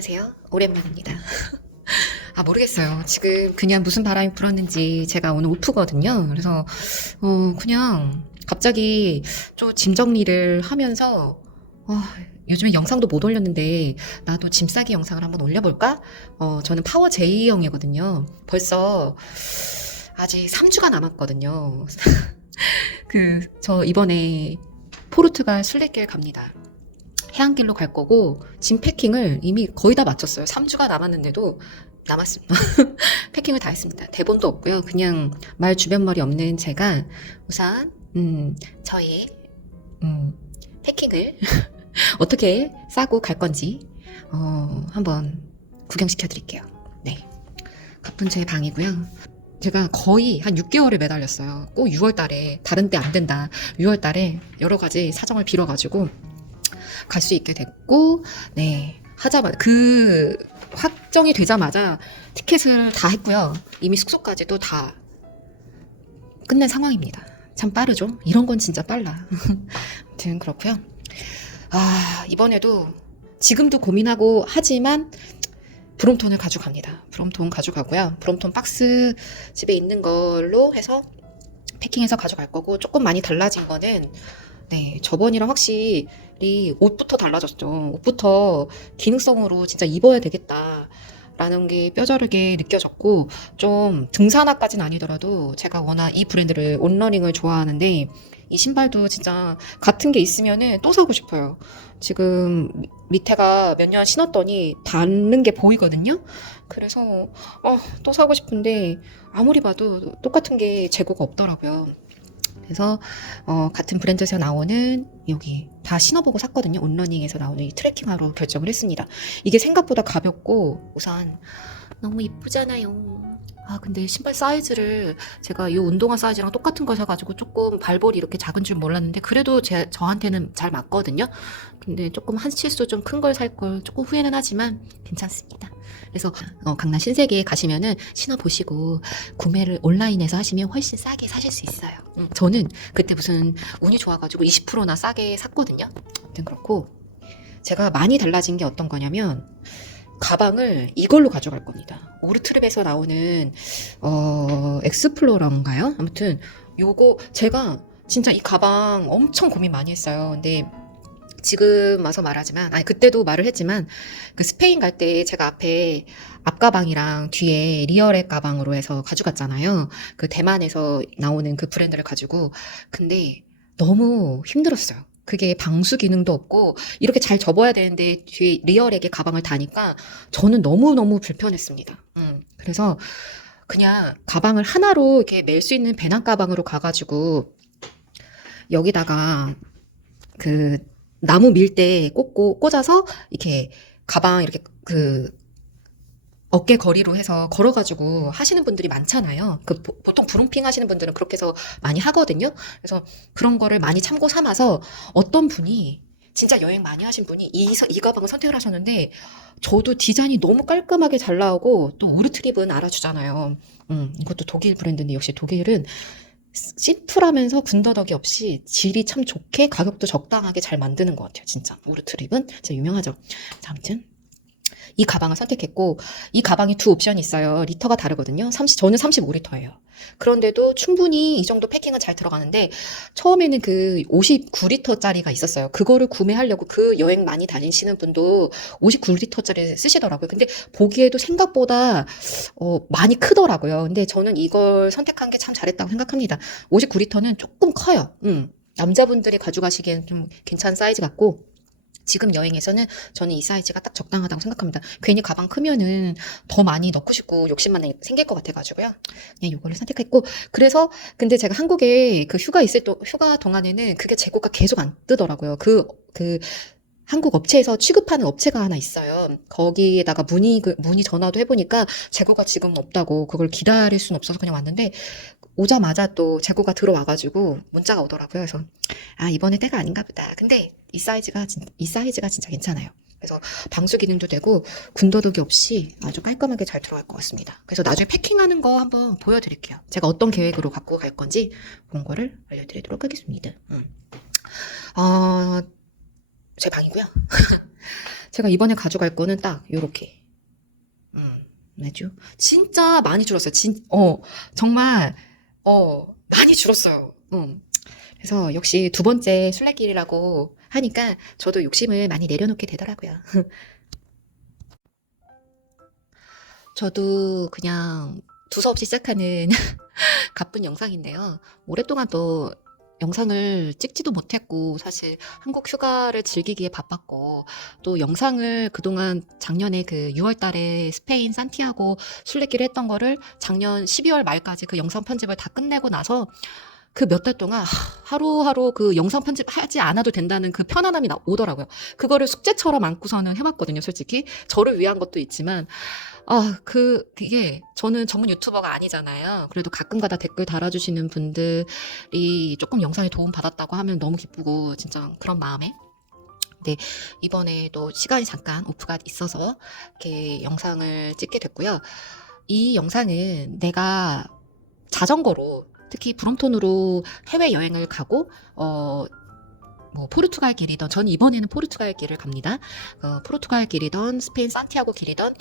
안녕하세요. 오랜만입니다. 모르겠어요. 지금 그냥 무슨 바람이 불었는지 제가 오늘 오프거든요. 그래서 그냥 갑자기 좀 짐 정리를 하면서 요즘에 영상도 못 올렸는데 나도 짐 싸기 영상을 한번 올려볼까? 저는 파워 J형이거든요. 벌써 아직 3주가 남았거든요. 저 이번에 포르투갈 순례길 갑니다. 해안길로 갈 거고 짐 패킹을 이미 거의 다 마쳤어요. 3주가 남았는데도 남았습니다. 패킹을 다 했습니다. 대본도 없고요. 그냥 말 주변말이 없는 제가 우선 저의 패킹을 어떻게 싸고 갈 건지 한번 구경시켜 드릴게요. 네, 가쁜 제 방이고요. 제가 거의 한 6개월을 매달렸어요. 꼭 6월 달에 다른 때 안 된다. 6월 달에 여러 가지 사정을 빌어가지고 갈 수 있게 됐고, 네, 확정이 되자마자 티켓을 다 했고요. 이미 숙소까지도 다 끝낸 상황입니다. 참 빠르죠? 이런 건 진짜 빨라. 아무튼 그렇고요. 이번에도 지금도 고민하고 하지만 브롬톤을 가져갑니다. 브롬톤 가져가고요. 브롬톤 박스 집에 있는 걸로 해서 패킹해서 가져갈 거고, 조금 많이 달라진 거는 네, 저번이랑 확실히 옷부터 달라졌죠. 옷부터 기능성으로 진짜 입어야 되겠다라는 게 뼈저리게 느껴졌고, 좀 등산화까지는 아니더라도 제가 워낙 이 브랜드를 온러닝을 좋아하는데 이 신발도 진짜 같은 게 있으면은 또 사고 싶어요. 지금 밑에가 몇 년 신었더니 닿는 게 보이거든요. 그래서 또 사고 싶은데 아무리 봐도 똑같은 게 재고가 없더라고요. 그래서 같은 브랜드에서 나오는 여기 다 신어보고 샀거든요. 온러닝에서 나오는 이 트레킹화로 결정을 했습니다. 이게 생각보다 가볍고 우선 너무 이쁘잖아요. 근데 신발 사이즈를 제가 이 운동화 사이즈랑 똑같은 걸 사가지고 조금 발볼이 이렇게 작은 줄 몰랐는데 그래도 저한테는 잘 맞거든요. 근데 조금 한 치수 좀 큰 걸 살 걸 조금 후회는 하지만 괜찮습니다. 그래서 강남 신세계에 가시면은 신어보시고 구매를 온라인에서 하시면 훨씬 싸게 사실 수 있어요. 저는 그때 무슨 운이 좋아가지고 20%나 싸게 샀거든요. 아무튼 그렇고 제가 많이 달라진 게 어떤 거냐면 가방을 이걸로 가져갈 겁니다. 오르트립에서 나오는 엑스플로러인가요? 아무튼 요거 제가 진짜 이 가방 엄청 고민 많이 했어요. 근데 지금 와서 말하지만 그때도 말을 했지만 그 스페인 갈 때 제가 앞가방이랑 뒤에 리어렉 가방으로 해서 가져갔잖아요. 그 대만에서 나오는 그 브랜드를 가지고. 근데 너무 힘들었어요. 그게 방수 기능도 없고 이렇게 잘 접어야 되는데 뒤에 리어렉의 가방을 다니까 저는 너무너무 불편했습니다. 그래서 그냥 가방을 하나로 이렇게 멜 수 있는 배낭 가방으로 가가지고 여기다가 그 나무 밀 때 꽂아서 이렇게 가방 이렇게 어깨 거리로 해서 걸어가지고 하시는 분들이 많잖아요. 보통 브롬핑 하시는 분들은 그렇게 해서 많이 하거든요. 그래서 그런 거를 많이 참고 삼아서 어떤 분이 진짜 여행 많이 하신 분이 이 가방을 선택을 하셨는데 저도 디자인이 너무 깔끔하게 잘 나오고 또 오르트립은 알아주잖아요. 이것도 독일 브랜드인데 역시 독일은 심플하면서 군더더기 없이 질이 참 좋게 가격도 적당하게 잘 만드는 것 같아요. 진짜 오르트립은 진짜 유명하죠. 자, 아무튼 이 가방을 선택했고 이 가방이 두 옵션이 있어요. 리터가 다르거든요. 저는 35리터예요. 그런데도 충분히 이 정도 패킹은 잘 들어가는데 처음에는 그 59리터짜리가 있었어요. 그거를 구매하려고 그 여행 많이 다니시는 분도 59리터짜리 쓰시더라고요. 근데 보기에도 생각보다 많이 크더라고요. 근데 저는 이걸 선택한 게 참 잘했다고 생각합니다. 59리터는 조금 커요. 남자분들이 가져가시기에는 좀 괜찮은 사이즈 같고 지금 여행에서는 저는 이 사이즈가 딱 적당하다고 생각합니다. 괜히 가방 크면은 더 많이 넣고 싶고 욕심만 생길 것 같아가지고요. 그냥 이거를 선택했고 그래서 근데 제가 한국에 그 휴가 동안에는 그게 재고가 계속 안 뜨더라고요. 한국 업체에서 취급하는 업체가 하나 있어요. 거기에다가 문의 전화도 해보니까 재고가 지금 없다고 그걸 기다릴 수는 없어서 그냥 왔는데 오자마자 또 재고가 들어와가지고 문자가 오더라고요. 그래서 이번에 때가 아닌가 보다. 근데 이 사이즈가 진짜 괜찮아요. 그래서 방수 기능도 되고 군더더기 없이 아주 깔끔하게 잘 들어갈 것 같습니다. 그래서 나중에 패킹하는 거 한번 보여드릴게요. 제가 어떤 계획으로 갖고 갈 건지 그런 거를 알려드리도록 하겠습니다. 제 방이고요. 제가 이번에 가져갈 거는 딱 요렇게. 맞죠? 진짜 많이 줄었어요. 정말, 많이 줄었어요. 그래서 역시 두 번째 순례길이라고 하니까 저도 욕심을 많이 내려놓게 되더라고요. 저도 그냥 두서없이 시작하는 가쁜 영상인데요. 오랫동안 또 영상을 찍지도 못했고, 사실 한국 휴가를 즐기기에 바빴고, 또 영상을 그동안 작년에 그 6월 달에 스페인 산티아고 순례길을 했던 거를 작년 12월 말까지 그 영상 편집을 다 끝내고 나서 그 몇 달 동안 하루하루 그 영상 편집하지 않아도 된다는 그 편안함이 오더라고요. 그거를 숙제처럼 안고서는 해봤거든요, 솔직히. 저를 위한 것도 있지만, 그게 저는 전문 유튜버가 아니잖아요. 그래도 가끔가다 댓글 달아주시는 분들이 조금 영상에 도움 받았다고 하면 너무 기쁘고, 진짜 그런 마음에. 근데 이번에 또 시간이 잠깐 오프가 있어서 이렇게 영상을 찍게 됐고요. 이 영상은 내가 자전거로 특히 브롬톤으로 해외여행을 가고 뭐 포르투갈 길이던, 전 이번에는 포르투갈 길을 갑니다. 포르투갈 길이던 스페인 산티아고 길이던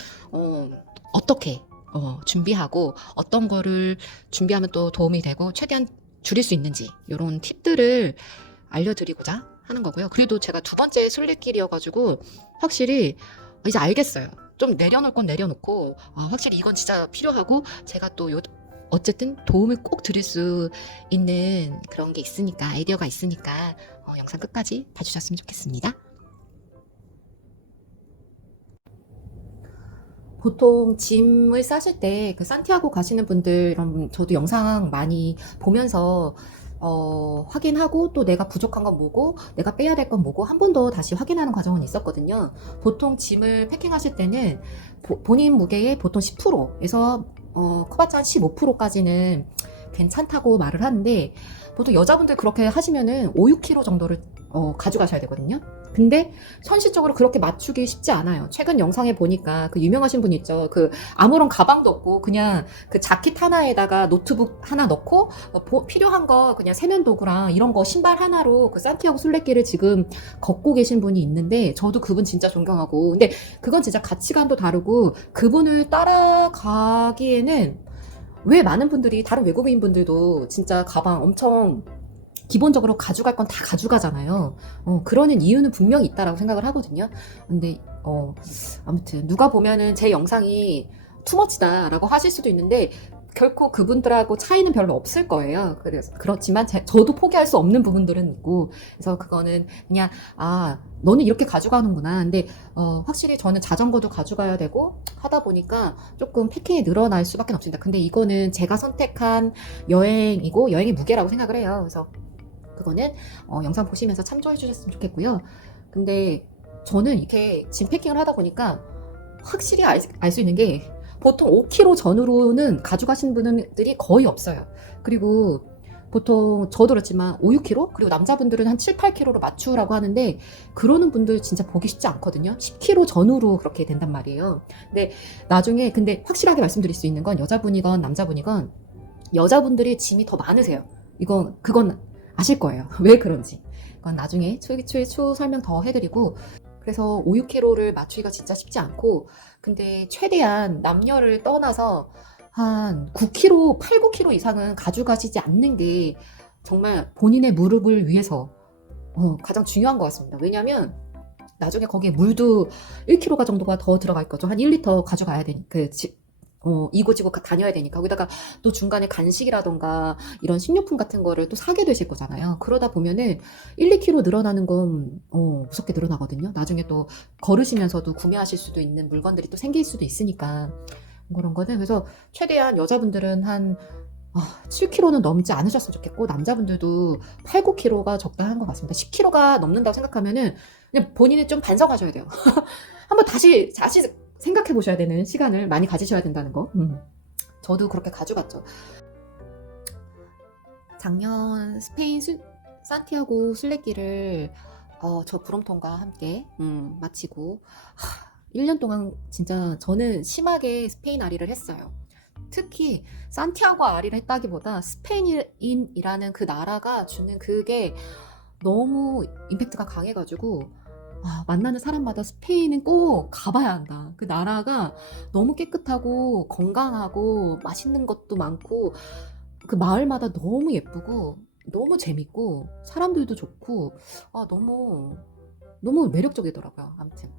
어떻게 준비하고 어떤 거를 준비하면 또 도움이 되고 최대한 줄일 수 있는지 이런 팁들을 알려드리고자 하는 거고요. 그래도 제가 두 번째 순례길이어가지고 확실히 이제 알겠어요. 좀 내려놓을 건 내려놓고 확실히 이건 진짜 필요하고 제가 또 어쨌든 도움을 꼭 드릴 수 있는 그런 게 있으니까, 아이디어가 있으니까 영상 끝까지 봐주셨으면 좋겠습니다. 보통 짐을 싸실 때 그 산티아고 가시는 분들, 저도 영상 많이 보면서 확인하고 또 내가 부족한 건 뭐고 내가 빼야 될 건 뭐고 한 번 더 다시 확인하는 과정은 있었거든요. 보통 짐을 패킹하실 때는 본인 무게의 보통 10%에서 커봤자 한 15%까지는 괜찮다고 말을 하는데, 보통 여자분들 그렇게 하시면은 5, 6kg 정도를 가져가셔야 되거든요. 근데 현실적으로 그렇게 맞추기 쉽지 않아요. 최근 영상에 보니까 그 유명하신 분 있죠. 그 아무런 가방도 없고 그냥 그 자켓 하나에다가 노트북 하나 넣고 필요한 거 그냥 세면 도구랑 이런 거 신발 하나로 그 산티아고 순례길을 지금 걷고 계신 분이 있는데, 저도 그분 진짜 존경하고, 근데 그건 진짜 가치관도 다르고 그분을 따라가기에는, 왜 많은 분들이 다른 외국인 분들도 진짜 가방 엄청 기본적으로 가져갈 건 다 가져가잖아요. 그러는 이유는 분명히 있다라고 생각을 하거든요. 근데 아무튼 누가 보면은 제 영상이 투머치다라고 하실 수도 있는데 결코 그분들하고 차이는 별로 없을 거예요. 그렇지만 저도 포기할 수 없는 부분들은 있고, 그래서 그거는 그냥 너는 이렇게 가져가는구나. 근데 확실히 저는 자전거도 가져가야 되고 하다 보니까 조금 패킹이 늘어날 수밖에 없습니다. 근데 이거는 제가 선택한 여행이고 여행의 무게라고 생각을 해요. 그래서 그거는 영상 보시면서 참조해 주셨으면 좋겠고요. 근데 저는 이렇게 짐 패킹을 하다 보니까 확실히 알 수 있는 게, 보통 5kg 전후로는 가져가시는 분들이 거의 없어요. 그리고 보통 저도 그렇지만 5, 6kg? 그리고 남자분들은 한 7, 8kg로 맞추라고 하는데, 그러는 분들 진짜 보기 쉽지 않거든요. 10kg 전후로 그렇게 된단 말이에요. 근데 나중에, 근데 확실하게 말씀드릴 수 있는 건, 여자분이건 남자분이건 여자분들이 짐이 더 많으세요. 그건 아실 거예요. 왜 그런지. 그건 나중에 추후 설명 더 해드리고, 그래서 5, 6kg를 맞추기가 진짜 쉽지 않고, 근데 최대한 남녀를 떠나서 한 9kg, 8, 9kg 이상은 가져가시지 않는 게 정말 본인의 무릎을 위해서 가장 중요한 것 같습니다. 왜냐면 나중에 거기에 물도 1kg 정도가 더 들어갈 거죠. 한 1리터 가져가야 되니까, 이고지고 다녀야 되니까. 거기다가 또 중간에 간식이라던가 이런 식료품 같은 거를 또 사게 되실 거잖아요. 그러다 보면은 1, 2kg 늘어나는 건 무섭게 늘어나거든요. 나중에 또 걸으시면서도 구매하실 수도 있는 물건들이 또 생길 수도 있으니까 그런 거는. 그래서 최대한 여자분들은 한 7kg는 넘지 않으셨으면 좋겠고, 남자분들도 8, 9kg가 적당한 것 같습니다. 10kg가 넘는다고 생각하면은 그냥 본인이 좀 반성하셔야 돼요. 한번 다시 생각해 보셔야 되는 시간을 많이 가지셔야 된다는 거. 저도 그렇게 가져갔죠. 작년 스페인 산티아고 순례길을 저 브롬톤과 함께 마치고 1년 동안 진짜 저는 심하게 스페인 아리를 했어요. 특히 산티아고 아리를 했다기보다 스페인이라는 그 나라가 주는 그게 너무 임팩트가 강해가지고 만나는 사람마다 스페인은 꼭 가봐야 한다. 그 나라가 너무 깨끗하고 건강하고 맛있는 것도 많고 그 마을마다 너무 예쁘고 너무 재밌고 사람들도 좋고 너무 너무 매력적이더라고요. 아무튼.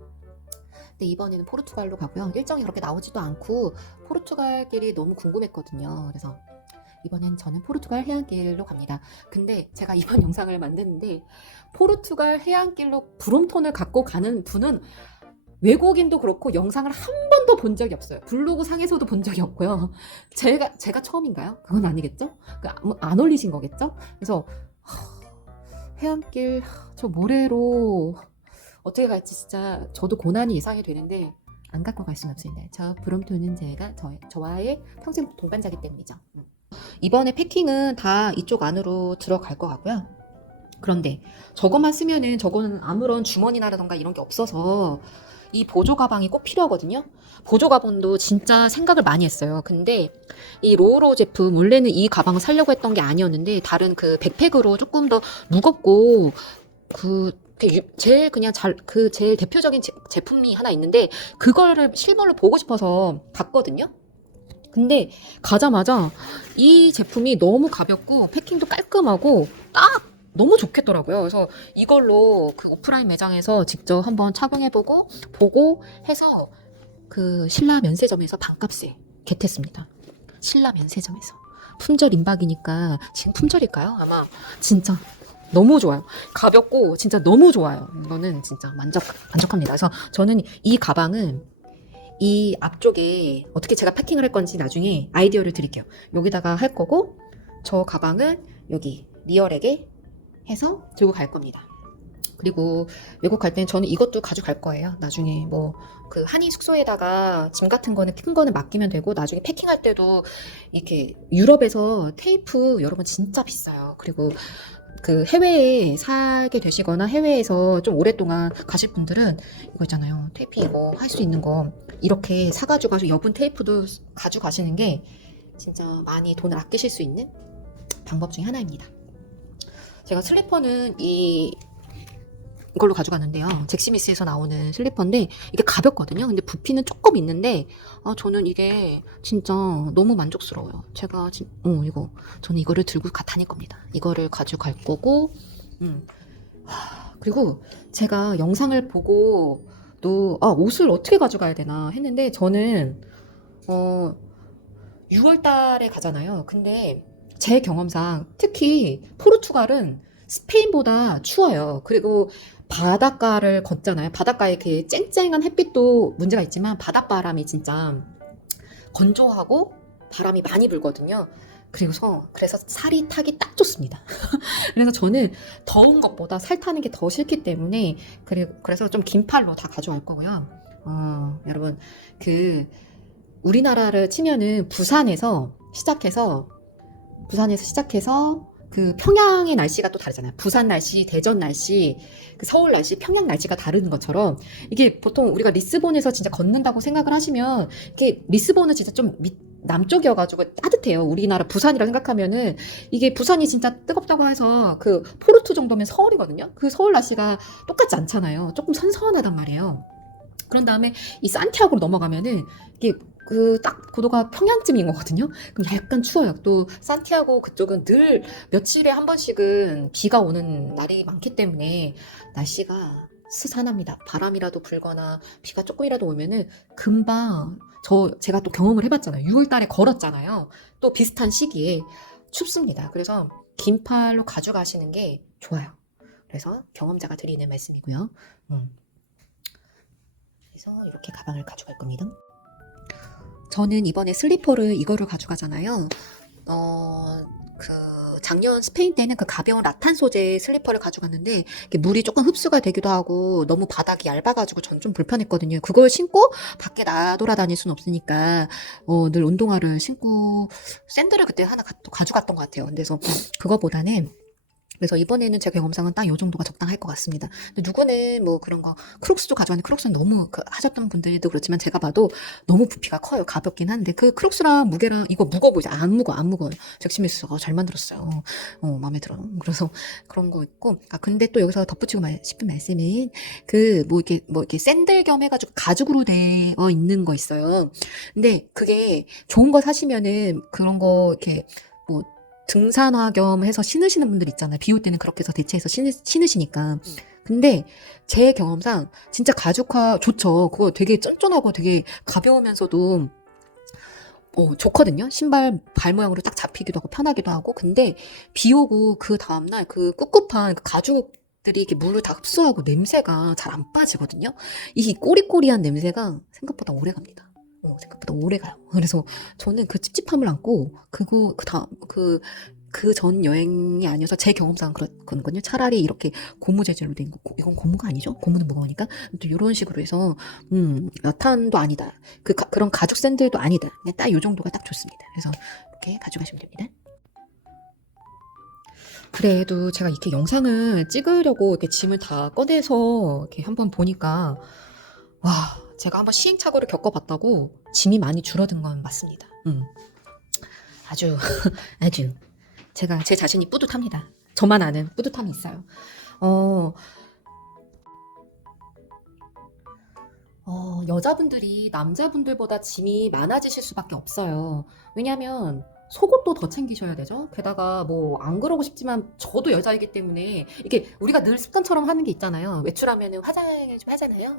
근데 이번에는 포르투갈로 가고요. 일정이 그렇게 나오지도 않고 포르투갈길이 너무 궁금했거든요. 그래서 이번엔 저는 포르투갈 해안길로 갑니다. 근데 제가 이번 영상을 만드는데 포르투갈 해안길로 브롬톤을 갖고 가는 분은 외국인도 그렇고 영상을 한 번도 본 적이 없어요. 블로그 상에서도 본 적이 없고요. 제가 처음인가요? 그건 아니겠죠? 안 올리신 거겠죠? 그래서 해안길 저 모래로 어떻게 갈지 진짜 저도 고난이 예상이 되는데 안 갖고 갈 수는 없습니다. 저 브롬톤은 저와의 평생 동반자기 때문이죠. 이번에 패킹은 다 이쪽 안으로 들어갈 것 같고요. 그런데 저것만 쓰면은 저거는 아무런 주머니라던가 이런 게 없어서 이 보조 가방이 꼭 필요하거든요. 보조 가방도 진짜 생각을 많이 했어요. 근데 이 로우로 제품 원래는 이 가방을 사려고 했던 게 아니었는데 다른 그 백팩으로 조금 더 무겁고 제일 제일 대표적인 제품이 하나 있는데 그거를 실물로 보고 싶어서 갔거든요. 근데 가자마자 이 제품이 너무 가볍고 패킹도 깔끔하고 딱 너무 좋겠더라고요. 그래서 이걸로 그 오프라인 매장에서 직접 한번 착용해보고 해서 그 신라 면세점에서 반값에 겟했습니다. 신라 면세점에서. 품절 임박이니까 지금 품절일까요? 아마 진짜 너무 좋아요. 가볍고 진짜 너무 좋아요. 이거는 진짜 만족합니다. 그래서 저는 이 가방은 이 앞쪽에 어떻게 제가 패킹을 할 건지 나중에 아이디어를 드릴게요. 여기다가 할 거고 저 가방은 여기 리얼에게 해서 들고 갈 겁니다. 그리고 외국 갈 때는 저는 이것도 가져갈 거예요. 나중에 뭐 그 한인 숙소에다가 짐 같은 거는 큰 거는 맡기면 되고 나중에 패킹할 때도 이렇게 유럽에서 테이프 여러분 진짜 비싸요. 그리고 그 해외에 살게 되시거나 해외에서 좀 오랫동안 가실 분들은 이거 있잖아요. 테이프 이거 할 수 있는 거 이렇게 사가지고 가서 여분 테이프도 가져가시는 게 진짜 많이 돈을 아끼실 수 있는 방법 중에 하나입니다. 제가 슬리퍼는 이걸로 가져갔는데요. 잭스미스에서 나오는 슬리퍼인데 이게 가볍거든요. 근데 부피는 조금 있는데 저는 이게 진짜 너무 만족스러워요. 저는 이거를 들고 다닐 겁니다. 이거를 가져갈 거고 그리고 제가 영상을 보고도 옷을 어떻게 가져가야 되나 했는데 저는 6월 달에 가잖아요. 근데 제 경험상 특히 포르투갈은 스페인보다 추워요. 그리고 바닷가를 걷잖아요. 바닷가에 그 쨍쨍한 햇빛도 문제가 있지만 바닷바람이 진짜 건조하고 바람이 많이 불거든요. 그래서 살이 타기 딱 좋습니다. 그래서 저는 더운 것보다 살 타는 게 더 싫기 때문에 그래서 좀 긴 팔로 다 가져갈 거고요. 여러분 우리나라를 치면은 부산에서 시작해서 그 평양의 날씨가 또 다르잖아요. 부산 날씨, 대전 날씨, 그 서울 날씨, 평양 날씨가 다른 것처럼 이게 보통 우리가 리스본에서 진짜 걷는다고 생각을 하시면 이게 리스본은 진짜 좀 남쪽이어가지고 따뜻해요. 우리나라 부산이라 생각하면은 이게 부산이 진짜 뜨겁다고 해서 그 포르투 정도면 서울이거든요. 그 서울 날씨가 똑같지 않잖아요. 조금 선선하단 말이에요. 그런 다음에 이 산티아고로 넘어가면은 이게 딱 고도가 평양쯤인 거거든요. 그럼 약간 추워요. 또 산티아고 그쪽은 늘 며칠에 한 번씩은 비가 오는 날이 많기 때문에 날씨가 스산합니다. 바람이라도 불거나 비가 조금이라도 오면은 금방 제가 또 경험을 해봤잖아요. 6월 달에 걸었잖아요. 또 비슷한 시기에 춥습니다. 그래서 긴 팔로 가져가시는 게 좋아요. 그래서 경험자가 드리는 말씀이고요. 그래서 이렇게 가방을 가져갈 겁니다. 저는 이번에 슬리퍼를 이거를 가져가잖아요. 작년 스페인 때는 그 가벼운 라탄 소재 슬리퍼를 가져갔는데 물이 조금 흡수가 되기도 하고 너무 바닥이 얇아가지고 전 좀 불편했거든요. 그걸 신고 밖에 나돌아다닐 수는 없으니까 늘 운동화를 신고 샌들을 그때 하나 가져갔던 것 같아요. 그래서 그거보다는 그래서 이번에는 제 경험상은 딱 요 정도가 적당할 것 같습니다. 근데 누구는 뭐 그런 거 크록스도 가져왔는데 크록스는 너무 하셨던 분들도 그렇지만 제가 봐도 너무 부피가 커요. 가볍긴 한데 그 크록스랑 무게랑 이거 무거워 보이죠? 안 무거워요. 잭스미스가 잘 만들었어요. 마음에 들어요. 그래서 그런 거 있고 근데 또 여기서 덧붙이고 싶은 말씀은 그 뭐 이렇게 샌들 겸 해가지고 가죽으로 되어 있는 거 있어요. 근데 그게 좋은 거 사시면은 그런 거 이렇게 뭐 등산화 겸 해서 신으시는 분들 있잖아요. 비 올 때는 그렇게 해서 대체해서 신으시니까. 근데 제 경험상 진짜 가죽화 좋죠. 그거 되게 쫀쫀하고 되게 가벼우면서도 좋거든요. 신발 발 모양으로 딱 잡히기도 하고 편하기도 하고. 근데 비 오고 그 다음날 그 꿉꿉한 그 가죽들이 이렇게 물을 다 흡수하고 냄새가 잘 안 빠지거든요. 이 꼬리꼬리한 냄새가 생각보다 오래 갑니다. 생각보다 오래 가요. 그래서 저는 그 찝찝함을 안고 그 전 여행이 아니어서 제 경험상 그렇거든요. 차라리 이렇게 고무 재질로 된 거, 이건 고무가 아니죠? 고무는 무거우니까. 또 이런 식으로 해서, 여탄도 아니다. 그런 가죽 샌들도 아니다. 그냥 딱 요 정도가 딱 좋습니다. 그래서 이렇게 가져가시면 됩니다. 그래도 제가 이렇게 영상을 찍으려고 이렇게 짐을 다 꺼내서 이렇게 한번 보니까, 와, 제가 한번 시행착오를 겪어봤다고 짐이 많이 줄어든 건 맞습니다. 아주, 아주. 제가 제 자신이 뿌듯합니다. 저만 아는 뿌듯함이 있어요. 여자분들이 남자분들보다 짐이 많아지실 수밖에 없어요. 왜냐면 속옷도 더 챙기셔야 되죠. 게다가 뭐 안 그러고 싶지만 저도 여자이기 때문에 이게 우리가 늘 습관처럼 하는 게 있잖아요. 외출하면은 화장을 좀 하잖아요.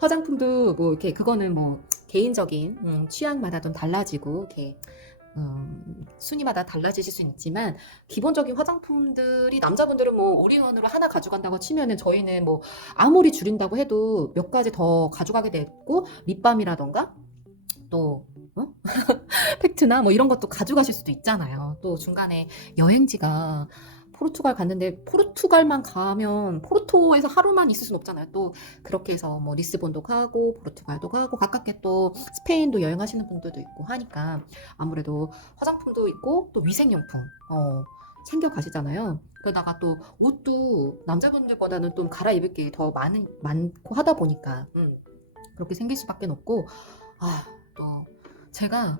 화장품도 뭐 이렇게 그거는 뭐 개인적인 취향마다 좀 달라지고 이렇게 순위마다 달라지실 수 있지만 기본적인 화장품들이 남자분들은 뭐 올인원으로 하나 가져간다고 치면은 저희는 뭐 아무리 줄인다고 해도 몇 가지 더 가져가게 됐고 립밤이라던가 또 팩트나 뭐 이런 것도 가져가실 수도 있잖아요. 또 중간에 여행지가 포르투갈 갔는데 포르투갈만 가면 포르토에서 하루만 있을 순 없잖아요. 또 그렇게 해서 뭐 리스본도 가고 포르투갈도 가고 가깝게 또 스페인도 여행하시는 분들도 있고 하니까 아무래도 화장품도 있고 또 위생용품 챙겨 가시잖아요. 그러다가 또 옷도 남자분들보다는 좀 갈아입을 게 더 많고 하다 보니까 그렇게 생길 수밖에 없고 또 제가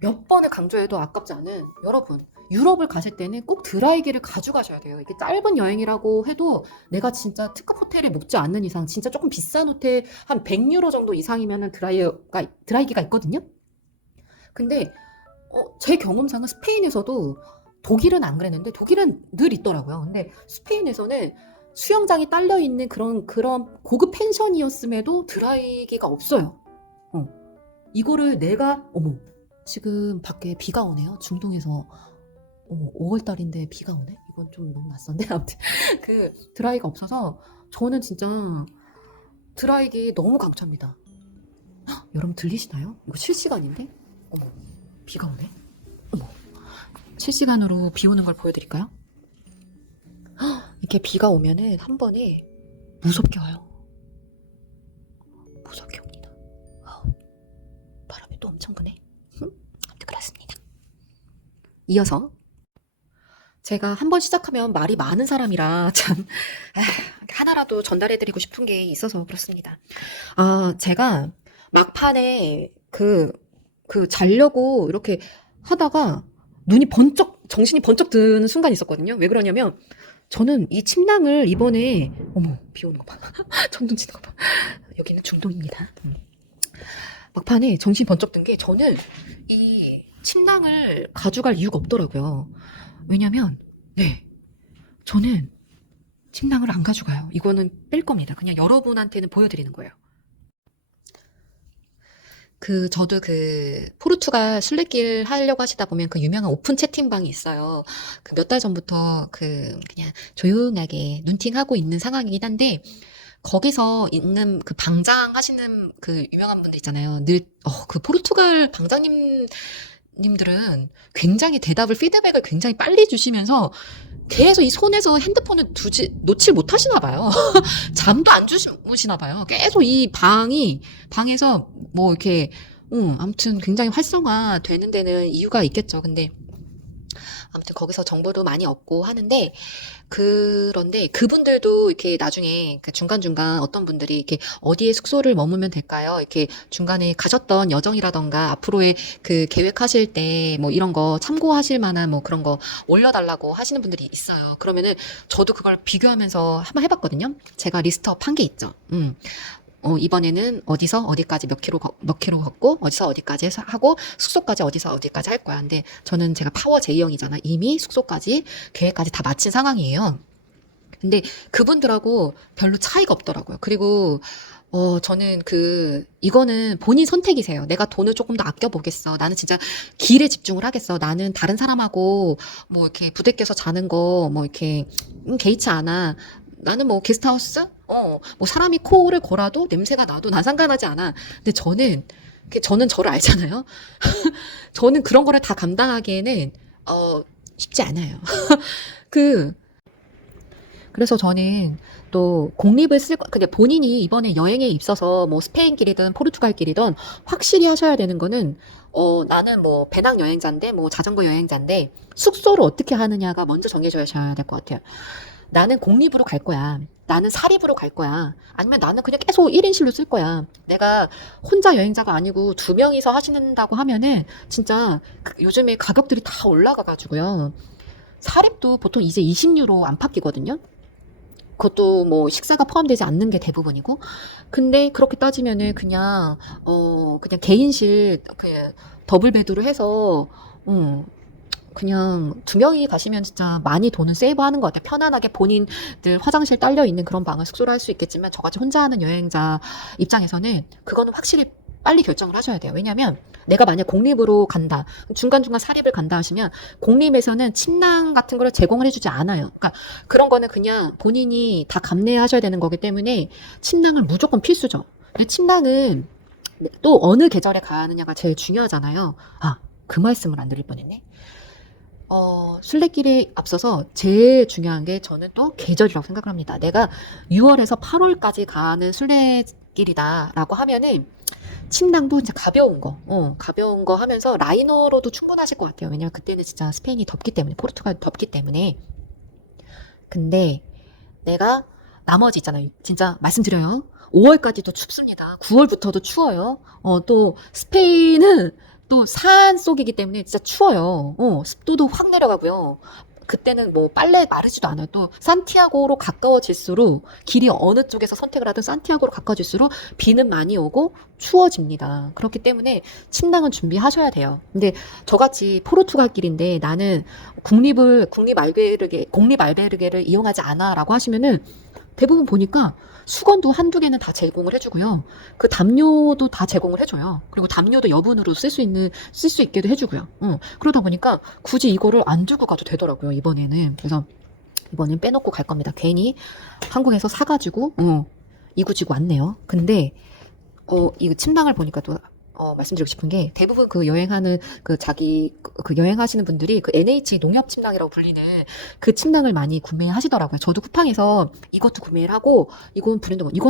몇 번을 강조해도 아깝지 않은 여러분 유럽을 가실 때는 꼭 드라이기를 가져가셔야 돼요. 이게 짧은 여행이라고 해도 내가 진짜 특급 호텔에 묵지 않는 이상 진짜 조금 비싼 호텔 한 100유로 정도 이상이면은 드라이기가 있거든요. 근데 제 경험상은 스페인에서도 독일은 안 그랬는데 독일은 늘 있더라고요. 근데 스페인에서는 수영장이 딸려 있는 그런 고급 펜션이었음에도 드라이기가 없어요. 이거를 내가 지금 밖에 비가 오네요. 중동에서 5월달인데 비가 오네? 이건 좀 너무 낯선데 아무튼 그 드라이가 없어서 저는 진짜 드라이기 너무 강추합니다. 여러분 들리시나요? 이거 실시간인데? 비가 오네? 실시간으로 비 오는 걸 보여드릴까요? 이렇게 비가 오면은 한 번에 무섭게 와요. 무섭게 옵니다. 바람이 또 엄청 부네. 아무튼 그렇습니다. 이어서 제가 한번 시작하면 말이 많은 사람이라 참 하나라도 전달해드리고 싶은 게 있어서 그렇습니다. 제가 막판에 자려고 이렇게 하다가 정신이 번쩍 드는 순간이 있었거든요. 왜 그러냐면 저는 이 침낭을 이번에 비 오는 거 봐. 천둥 치는 거 봐. 여기는 중동입니다. 막판에 정신이 번쩍 든 게 저는 이 침낭을 가져갈 이유가 없더라고요. 왜냐면 저는 침낭을 안 가져가요. 이거는 뺄 겁니다. 그냥 여러분한테는 보여드리는 거예요. 저도 포르투갈 순례길 하려고 하시다 보면 그 유명한 오픈 채팅방이 있어요. 몇 달 전부터 그냥 조용하게 눈팅하고 있는 상황이긴 한데, 거기서 있는 방장 하시는 유명한 분들 있잖아요. 그 포르투갈 방장님들은 굉장히 피드백을 굉장히 빨리 주시면서 계속 이 손에서 핸드폰을 놓질 못하시나 봐요. 잠도 안 주무시나 봐요. 계속 이 방에서 뭐 이렇게, 아무튼 굉장히 활성화 되는 데는 이유가 있겠죠. 근데, 아무튼 거기서 정보도 많이 얻고 하는데, 그런데 그분들도 이렇게 나중에 그 중간중간 어떤 분들이 이렇게 어디에 숙소를 머물면 될까요? 이렇게 중간에 가셨던 여정이라던가 앞으로의 그 계획하실 때 뭐 이런 거 참고하실 만한 뭐 그런 거 올려달라고 하시는 분들이 있어요. 그러면은 저도 그걸 비교하면서 한번 해봤거든요. 제가 리스트업 한 게 있죠. 이번에는 어디서 어디까지 몇 킬로 걷고, 어디서 어디까지 하고, 숙소까지 어디서 어디까지 할 거야. 근데 저는 제가 파워 J형이잖아. 이미 숙소까지, 계획까지 다 마친 상황이에요. 근데 그분들하고 별로 차이가 없더라고요. 그리고, 저는 이거는 본인 선택이세요. 내가 돈을 조금 더 아껴보겠어. 나는 진짜 길에 집중을 하겠어. 나는 다른 사람하고 뭐 이렇게 부대껴서 자는 거 뭐 이렇게 개의치 않아. 나는 뭐 게스트하우스? 뭐 사람이 코를 골아도 냄새가 나도 난 상관하지 않아. 근데 저는 저를 알잖아요. 저는 그런 거를 다 감당하기에는, 쉽지 않아요. 그, 그래서 저는 또 근데 본인이 이번에 여행에 있어서 뭐 스페인길이든 포르투갈길이든 확실히 하셔야 되는 거는, 나는 뭐 배낭 여행자인데, 뭐 자전거 여행자인데, 숙소를 어떻게 하느냐가 먼저 정해져야 될 것 같아요. 나는 공립으로 갈 거야. 나는 사립으로 갈 거야. 아니면 나는 그냥 계속 1인실로 쓸 거야. 내가 혼자 여행자가 아니고 두 명이서 하신다고 하면은 진짜 요즘에 가격들이 다 올라가가지고요. 사립도 보통 이제 20유로 안팎이거든요. 그것도 뭐 식사가 포함되지 않는 게 대부분이고. 근데 그렇게 따지면은 그냥 개인실, 더블 베드로 해서, 그냥 두 명이 가시면 진짜 많이 돈은 세이브하는 것 같아요. 편안하게 본인들 화장실 딸려 있는 그런 방을 숙소로 할 수 있겠지만 저같이 혼자 하는 여행자 입장에서는 그거는 확실히 빨리 결정을 하셔야 돼요. 왜냐면 내가 만약 공립으로 간다, 중간중간 사립을 간다 하시면 공립에서는 침낭 같은 거를 제공을 해주지 않아요. 그러니까 그런 거는 그냥 본인이 다 감내하셔야 되는 거기 때문에 침낭은 무조건 필수죠. 근데 침낭은 또 어느 계절에 가느냐가 제일 중요하잖아요. 아, 그 말씀을 안 드릴 뻔했네. 순례길에 앞서서 제일 중요한 게 저는 또 계절이라고 생각을 합니다. 내가 6월에서 8월까지 가는 순례길이다라고 하면은 침낭도 이제 가벼운 거 하면서 라이너로도 충분하실 것 같아요. 왜냐면 그때는 진짜 스페인이 덥기 때문에, 포르투갈 덥기 때문에. 근데 내가 나머지 있잖아요. 진짜 말씀드려요. 5월까지도 춥습니다. 9월부터도 추워요. 또 스페인은 또 산 속이기 때문에 진짜 추워요. 습도도 확 내려가고요. 그때는 뭐 빨래 마르지도 않아요. 또 산티아고로 가까워질수록 길이 어느 쪽에서 선택을 하든 산티아고로 가까워질수록 비는 많이 오고 추워집니다. 그렇기 때문에 침낭은 준비하셔야 돼요. 근데 저같이 포르투갈 길인데 나는 공립 알베르게를 이용하지 않아라고 하시면은 대부분 보니까 수건도 한두 개는 다 제공을 해주고요. 그 담요도 다 제공을 해줘요. 그리고 담요도 여분으로 쓸 수 있게도 해주고요. 그러다 보니까 굳이 이거를 안 두고 가도 되더라고요, 이번에는. 그래서 이번엔 빼놓고 갈 겁니다. 괜히 한국에서 사가지고, 이구지구 왔네요. 근데, 이 침낭을 보니까 또, 말씀드리고 싶은 게 대부분 여행하시는 분들이 그 NH 농협 침낭이라고 불리는 그 침낭을 많이 구매하시더라고요. 저도 쿠팡에서 이것도 구매를 하고, 이건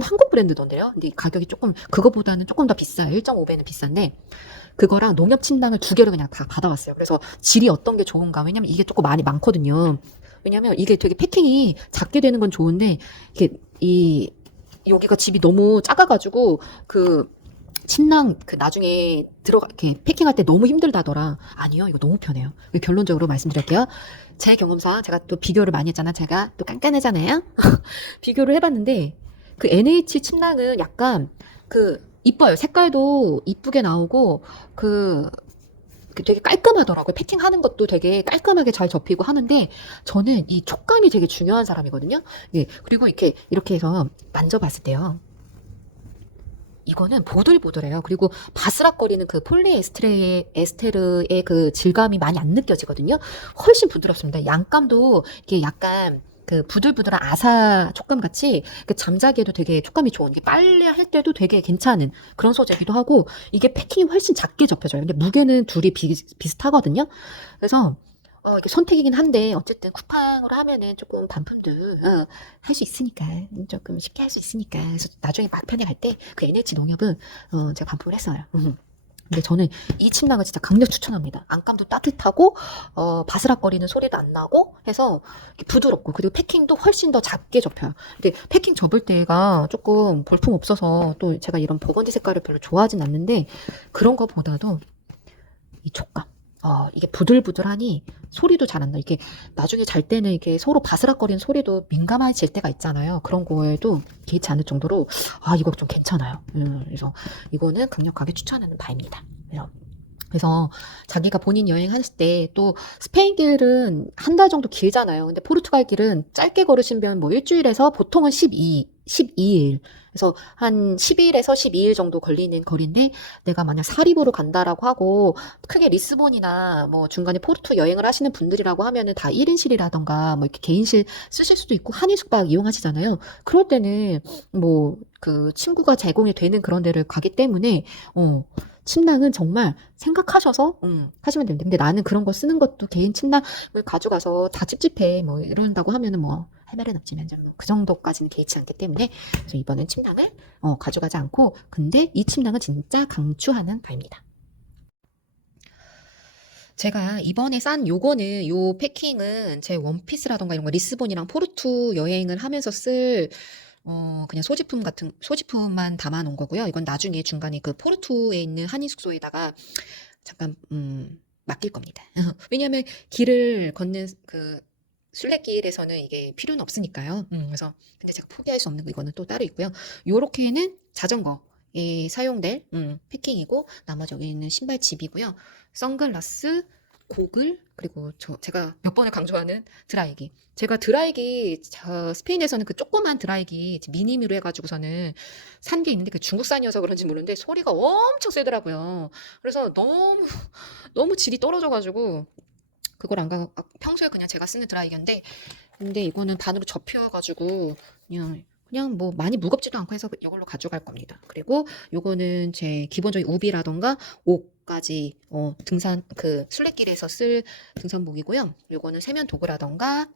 한국 브랜드던데요. 근데 가격이 그거보다는 조금 더 비싸요. 1.5배는 비싼데, 그거랑 농협 침낭을 두 개를 그냥 다 받아왔어요. 그래서 질이 어떤 게 좋은가. 왜냐면 이게 조금 많이 많거든요. 왜냐면 이게 되게 패킹이 작게 되는 건 좋은데, 여기가 집이 너무 작아가지고, 침낭 나중에 이렇게 패킹할 때 너무 힘들다더라. 아니요, 이거 너무 편해요. 결론적으로 말씀드릴게요. 제 경험상 제가 또 비교를 많이 했잖아. 제가 또 깐깐하잖아요. 비교를 해봤는데 그 NH 침낭은 약간 이뻐요. 색깔도 이쁘게 나오고 되게 깔끔하더라고요. 패킹하는 것도 되게 깔끔하게 잘 접히고 하는데 저는 이 촉감이 되게 중요한 사람이거든요. 예, 그리고 이렇게 해서 만져봤을 때요. 이거는 보들보들해요. 그리고 바스락거리는 그 폴리에스테르의 그 질감이 많이 안 느껴지거든요. 훨씬 부드럽습니다. 양감도 이게 약간 부들부들한 아사 촉감 같이 잠자기에도 되게 촉감이 좋은, 게 빨래할 때도 되게 괜찮은 그런 소재이기도 하고, 이게 패킹이 훨씬 작게 접혀져요. 근데 무게는 둘이 비슷하거든요. 그래서 이게 선택이긴 한데 어쨌든 쿠팡으로 하면은 조금 반품도 할 수 있으니까, 조금 쉽게 할 수 있으니까. 그래서 나중에 막판에 갈 때 그 NH 농협은 제가 반품을 했어요. 근데 저는 이 침낭을 진짜 강력 추천합니다. 안감도 따뜻하고 바스락거리는 소리도 안 나고 해서 부드럽고, 그리고 패킹도 훨씬 더 작게 접혀요. 근데 패킹 접을 때가 조금 볼품 없어서 또 제가 이런 버건디 색깔을 별로 좋아하진 않는데, 그런 거보다도 이 촉감, 이게 부들부들하니 소리도 잘 안 나. 이게 나중에 잘 때는 이게 서로 바스락거리는 소리도 민감해질 때가 있잖아요. 그런 거에도 개의치 않을 정도로 이거 좀 괜찮아요. 그래서 이거는 강력하게 추천하는 바입니다. 그래서 자기가 본인 여행하실 때, 또 스페인 길은 한 달 정도 길잖아요. 근데 포르투갈 길은 짧게 걸으시면 뭐 일주일에서 보통은 12일. 그래서 한 10일에서 12일 정도 걸리는 거리인데, 내가 만약 사립으로 간다라고 하고 크게 리스본이나 뭐 중간에 포르투 여행을 하시는 분들이라고 하면은 다 1인실이라던가 뭐 이렇게 개인실 쓰실 수도 있고 한인 숙박 이용하시잖아요. 그럴 때는 뭐 그 친구가 제공이 되는 그런 데를 가기 때문에 침낭은 정말 생각하셔서 하시면 됩니다. 근데 나는 그런 거 쓰는 것도, 개인 침낭을 가져가서 다 찝찝해 뭐 이런다고 하면은 뭐 할 말은 없지만 그 정도까지는 개의치 않기 때문에, 그래서 이번엔 침낭을 가져가지 않고, 근데 이 침낭은 진짜 강추하는 바입니다. 제가 이번에 싼 요거는, 요 패킹은 제 원피스라던가 이런 거 리스본이랑 포르투 여행을 하면서 쓸 그냥 소지품만 담아 놓은 거고요. 이건 나중에 중간에 그 포르투에 있는 한인 숙소에다가 잠깐 맡길 겁니다. 왜냐하면 길을 걷는 그 순례길에서는 이게 필요는 없으니까요. 그래서 근데 제가 포기할 수 없는 거, 이거는 또 따로 있고요. 요렇게는 자전거에 사용될 패킹이고, 나머지 여기 있는 신발집이고요. 선글라스, 고글, 그리고 제가 몇 번을 강조하는 드라이기. 제가 드라이기, 스페인에서는 그 조그만 드라이기 미니미로 해가지고서는 산 게 있는데, 그 중국산이어서 그런지 모르는데 소리가 엄청 세더라고요. 그래서 너무 질이 떨어져가지고 그걸 안 가. 평소에 그냥 제가 쓰는 드라이기인데, 근데 이거는 반으로 접혀가지고 그냥 뭐 많이 무겁지도 않고 해서 이걸로 가져갈 겁니다. 그리고 요거는 제 기본적인 우비라던가 옷까지 등산 그 순례길에서 쓸 등산복이고요. 요거는 세면 도구라던가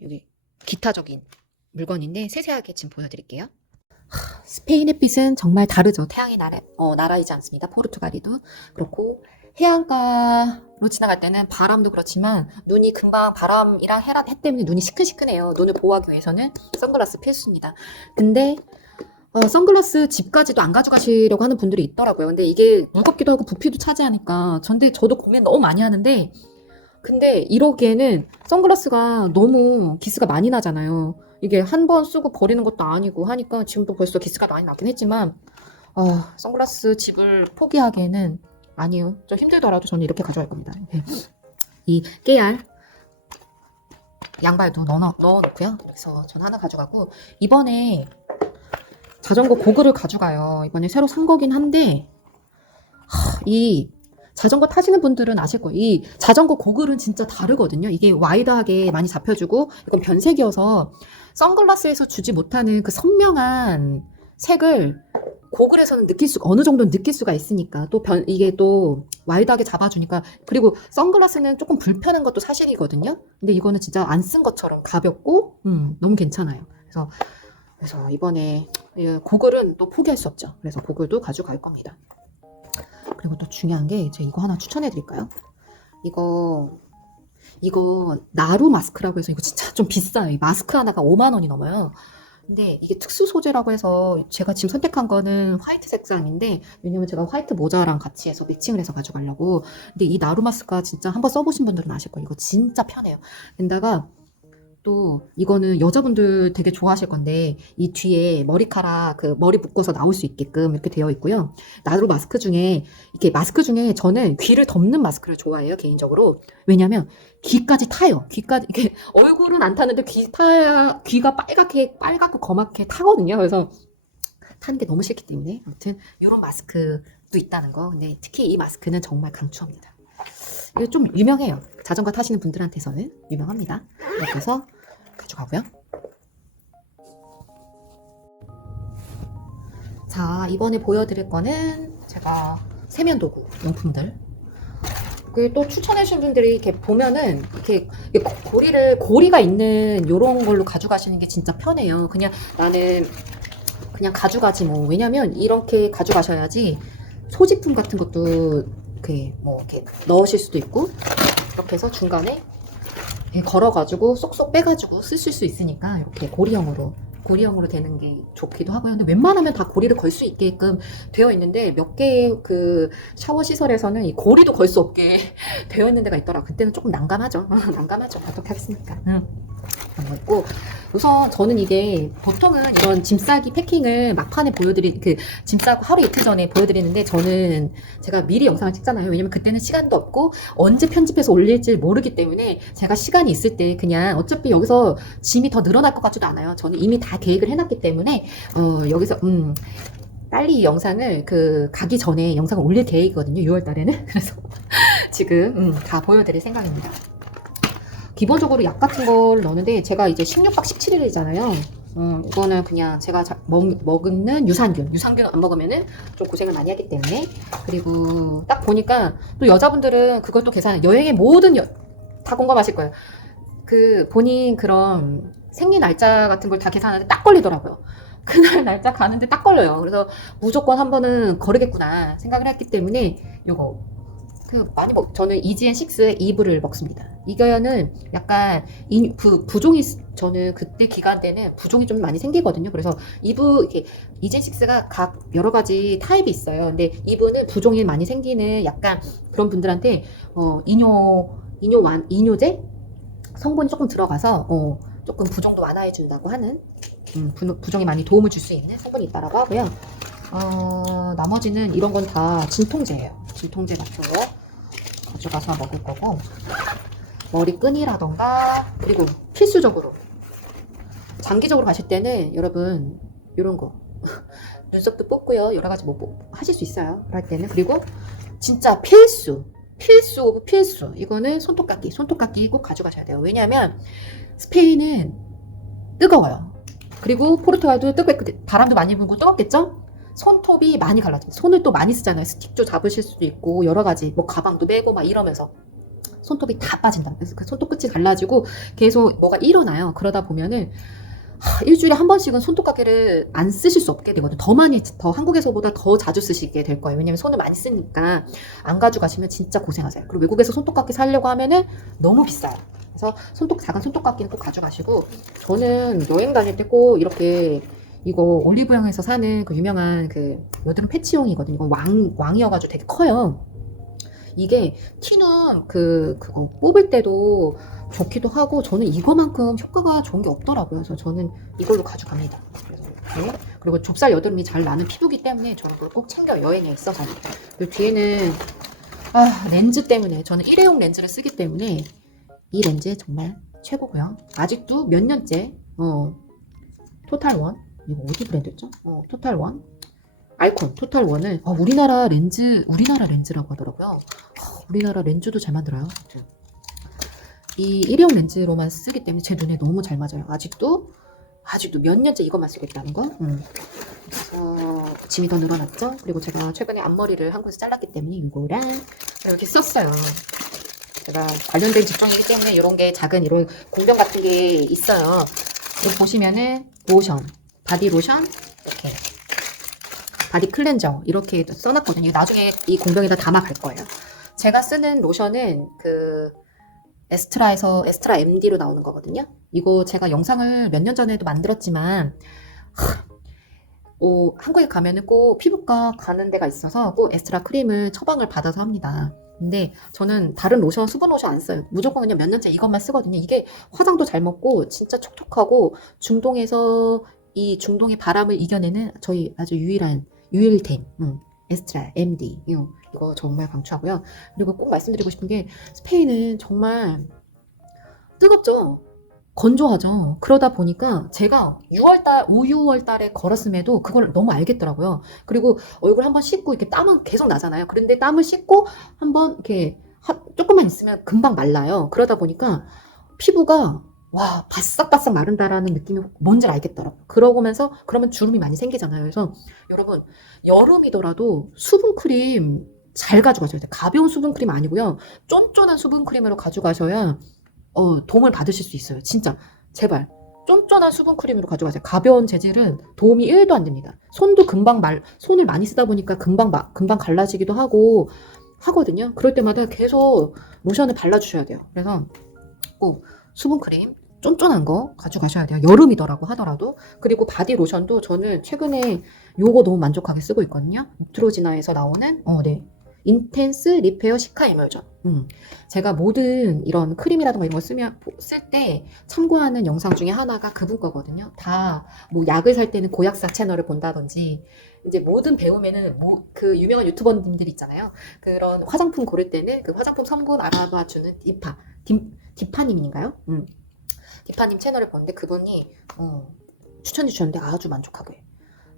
여기 기타적인 물건인데, 세세하게 지금 보여드릴게요. 스페인 햇빛은 정말 다르죠. 태양의 나라이지 않습니다. 포르투갈이도 그렇고, 해안가로 지나갈 때는 바람도 그렇지만 눈이 금방, 바람이랑 해 때문에 눈이 시큰시큰해요. 눈을 보호하기 위해서는 선글라스 필수입니다. 근데 선글라스 집까지도 안 가져가시려고 하는 분들이 있더라고요. 근데 이게 무겁기도 하고 부피도 차지하니까. 저도 고민 너무 많이 하는데, 근데 이러기에는 선글라스가 너무 기스가 많이 나잖아요. 이게 한 번 쓰고 버리는 것도 아니고 하니까 지금도 벌써 기스가 많이 나긴 했지만, 선글라스 집을 포기하기에는 아니요. 좀 힘들더라도 저는 이렇게 가져갈 겁니다. 이 깨알 양발도 넣어놓고요. 그래서 전 하나 가져가고, 이번에 자전거 고글을 가져가요. 이번에 새로 산 거긴 한데, 이 자전거 타시는 분들은 아실 거예요. 이 자전거 고글은 진짜 다르거든요. 이게 와이드하게 많이 잡혀주고, 이건 변색이어서 선글라스에서 주지 못하는 그 선명한 색을 고글에서는 어느 정도는 느낄 수가 있으니까, 이게 또 와이드하게 잡아주니까. 그리고 선글라스는 조금 불편한 것도 사실이거든요. 근데 이거는 진짜 안 쓴 것처럼 가볍고 너무 괜찮아요. 그래서 이번에 고글은 또 포기할 수 없죠. 그래서 고글도 가져갈 겁니다. 그리고 또 중요한 게, 제가 이거 하나 추천해 드릴까요? 이거 나루 마스크라고 해서, 이거 진짜 좀 비싸요. 이 마스크 하나가 5만 원이 넘어요. 근데 이게 특수 소재라고 해서 제가 지금 선택한 거는 화이트 색상인데, 왜냐면 제가 화이트 모자랑 같이 해서 매칭을 해서 가져가려고. 근데 이 나루 마스크가 진짜 한번 써보신 분들은 아실 거예요. 이거 진짜 편해요. 게다가 또 이거는 여자분들 되게 좋아하실 건데, 이 뒤에 머리카락 머리 묶어서 나올 수 있게끔 이렇게 되어 있고요. 나루 마스크 중에 저는 귀를 덮는 마스크를 좋아해요, 개인적으로. 왜냐면 귀까지 타요. 이게 얼굴은 안 타는데 귀가 빨갛고 검하게 타거든요. 그래서 타는 게 너무 싫기 때문에, 아무튼 이런 마스크도 있다는 거. 근데 특히 이 마스크는 정말 강추합니다. 이거 좀 유명해요. 자전거 타시는 분들한테서는 유명합니다. 이렇게 해서 가져가고요. 자, 이번에 보여드릴 거는 제가 세면 도구 용품들. 또 추천해주신 분들이 이렇게 보면은 이렇게 고리가 있는 요런 걸로 가져가시는 게 진짜 편해요. 나는 그냥 가져가지 뭐. 왜냐면 이렇게 가져가셔야지 소지품 같은 것도 이렇게 뭐 이렇게 넣으실 수도 있고, 이렇게 해서 중간에 걸어가지고 쏙쏙 빼가지고 쓰실 수 있으니까 이렇게 고리형으로 되는 게 좋기도 하고요. 근데 웬만하면 다 고리를 걸 수 있게끔 되어 있는데 몇 개의 그 샤워 시설에서는 이 고리도 걸 수 없게 되어 있는 데가 있더라. 그때는 조금 난감하죠. 난감하죠. 어떻게 하겠습니까? 그런 거 있고, 우선 저는 이게 보통은 이런 짐 싸기 패킹을 막판에 짐 싸고 하루 이틀 전에 보여드리는데, 저는 제가 미리 영상을 찍잖아요. 왜냐면 그때는 시간도 없고 언제 편집해서 올릴지 모르기 때문에 제가 시간이 있을 때 그냥 어차피 여기서 짐이 더 늘어날 것 같지도 않아요. 저는 이미 다 계획을 해놨기 때문에 여기서 빨리 이 영상을 가기 전에 영상을 올릴 계획이거든요. 6월 달에는. 그래서 지금 다 보여드릴 생각입니다. 기본적으로 약 같은 걸 넣는데, 제가 이제 16박 17일이잖아요. 이거는 그냥 제가 먹는 유산균 안 먹으면은 좀 고생을 많이 하기 때문에. 그리고 딱 보니까 또 여자분들은 그걸 또 여행의 모든 다 공감하실 거예요. 본인 그런 생리 날짜 같은 걸 다 계산하는데 딱 걸리더라고요. 그날 날짜 가는데 딱 걸려요. 그래서 무조건 한 번은 거르겠구나 생각을 했기 때문에 요거 저는 EGN6의 이브를 먹습니다. 이거는 약간 부종이, 저는 그때 기간 때는 부종이 좀 많이 생기거든요. 그래서 이렇게 EGN6가 각 여러 가지 타입이 있어요. 근데 이브는 부종이 많이 생기는 약간 그런 분들한테 이뇨제 성분이 조금 들어가서 조금 부종도 완화해 준다고 하는, 부종에 많이 도움을 줄 수 있는 성분이 있다라고 하고요. 나머지는 이런 건 다 진통제예요. 진통제 같은 거 가져가서 먹을 거고, 머리끈이라던가, 그리고 필수적으로 장기적으로 가실 때는 여러분 이런 거 눈썹도 뽑고요, 여러 가지 뭐 하실 수 있어요. 그럴 때는. 그리고 진짜 필수 오브 필수, 이거는 손톱깎이 꼭 가져가셔야 돼요. 왜냐하면 스페인은 뜨거워요. 그리고 포르투갈도 바람도 많이 불고 뜨겁겠죠? 손톱이 많이 갈라져요. 손을 또 많이 쓰잖아요. 스틱조 잡으실 수도 있고 여러 가지 뭐 가방도 메고 막 이러면서 손톱이 다 빠진다. 그래서 그 손톱 끝이 갈라지고 계속 뭐가 일어나요. 그러다 보면은 일주일에 한 번씩은 손톱깎이를 안 쓰실 수 없게 되거든요. 더 한국에서보다 더 자주 쓰시게 될 거예요. 왜냐면 손을 많이 쓰니까. 안 가져가시면 진짜 고생하세요. 그리고 외국에서 손톱깎이 사려고 하면은 너무 비싸요. 그래서 작은 손톱깎이는 꼭 가져가시고, 저는 여행 다닐 때 꼭 이렇게 이거 올리브영에서 사는 그 유명한 여드름 패치용이거든요. 이건 왕이어가지고 되게 커요. 이게 티는 그거 뽑을 때도 좋기도 하고, 저는 이거만큼 효과가 좋은 게 없더라고요. 그래서 저는 이걸로 가져갑니다. 그래서 이렇게. 그리고 좁쌀 여드름이 잘 나는 피부기 때문에 저는 그걸 꼭 챙겨요. 여행에 있어서. 그리고 뒤에는 렌즈 때문에, 저는 일회용 렌즈를 쓰기 때문에 이 렌즈 정말 최고고요. 아직도 몇 년째 토탈원, 이거 어디 브랜드였죠? 토탈원 아이콘 토탈원을 우리나라 렌즈라고 하더라고요. 우리나라 렌즈도 잘 만들어요. 이 일회용 렌즈로만 쓰기 때문에 제 눈에 너무 잘 맞아요. 아직도 몇 년째 이것만 쓰고 있다는 거. 그래서 짐이 더 늘어났죠. 그리고 제가 최근에 앞머리를 한국에서 잘랐기 때문에 이거랑 이렇게 썼어요. 제가 관련된 직종이기 때문에 이런 게 작은 이런 공병 같은 게 있어요. 여기 보시면은 바디 로션, 이렇게 바디 클렌저 이렇게 써놨거든요. 나중에 이 공병에다 담아갈 거예요. 제가 쓰는 로션은 에스트라 MD로 나오는 거거든요. 이거 제가 영상을 몇 년 전에도 만들었지만 한국에 가면은 꼭 피부과 가는 데가 있어서 꼭 에스트라 크림을 처방을 받아서 합니다. 근데 저는 다른 로션, 수분 로션 안 써요. 무조건 그냥 몇 년째 이것만 쓰거든요. 이게 화장도 잘 먹고 진짜 촉촉하고 이 중동의 바람을 이겨내는 저희 아주 유일템 에스트라 MD 이거 정말 강추하고요. 그리고 꼭 말씀드리고 싶은 게, 스페인은 정말 뜨겁죠. 건조하죠. 그러다 보니까 제가 5, 6월 달에 걸었음에도 그걸 너무 알겠더라고요. 그리고 얼굴 한번 씻고 이렇게 땀은 계속 나잖아요. 그런데 땀을 씻고 한번 이렇게 조금만 있으면 금방 말라요. 그러다 보니까 피부가 바싹바싹 마른다라는 느낌이 뭔지 알겠더라고요. 그러면 주름이 많이 생기잖아요. 그래서 여러분, 여름이더라도 수분크림 잘 가져가셔야 돼요. 가벼운 수분크림 아니고요. 쫀쫀한 수분크림으로 가져가셔야 도움을 받으실 수 있어요. 진짜 제발 쫀쫀한 수분 크림으로 가져가세요. 가벼운 재질은 도움이 1도 안 됩니다. 손도 손을 많이 쓰다 보니까 금방 갈라지기도 하고 하거든요. 그럴 때마다 계속 로션을 발라주셔야 돼요. 그래서 꼭 수분 크림 쫀쫀한 거 가져가셔야 돼요. 여름이더라고 하더라도. 그리고 바디 로션도 저는 최근에 요거 너무 만족하게 쓰고 있거든요. 뉴트로지나에서 나오는 네. 인텐스 리페어 시카 에멀전. 제가 모든 이런 크림이라든가 이런 거 쓸 때 참고하는 영상 중에 하나가 그분 거거든요. 다 뭐 약을 살 때는 고약사 채널을 본다든지 이제 모든 배우면은 그 유명한 유튜버님들 있잖아요. 그런 화장품 고를 때는 그 화장품 성분 알아봐주는 디파님인가요? 디파님 채널을 보는데 그분이 추천해 주셨는데 아주 만족하게.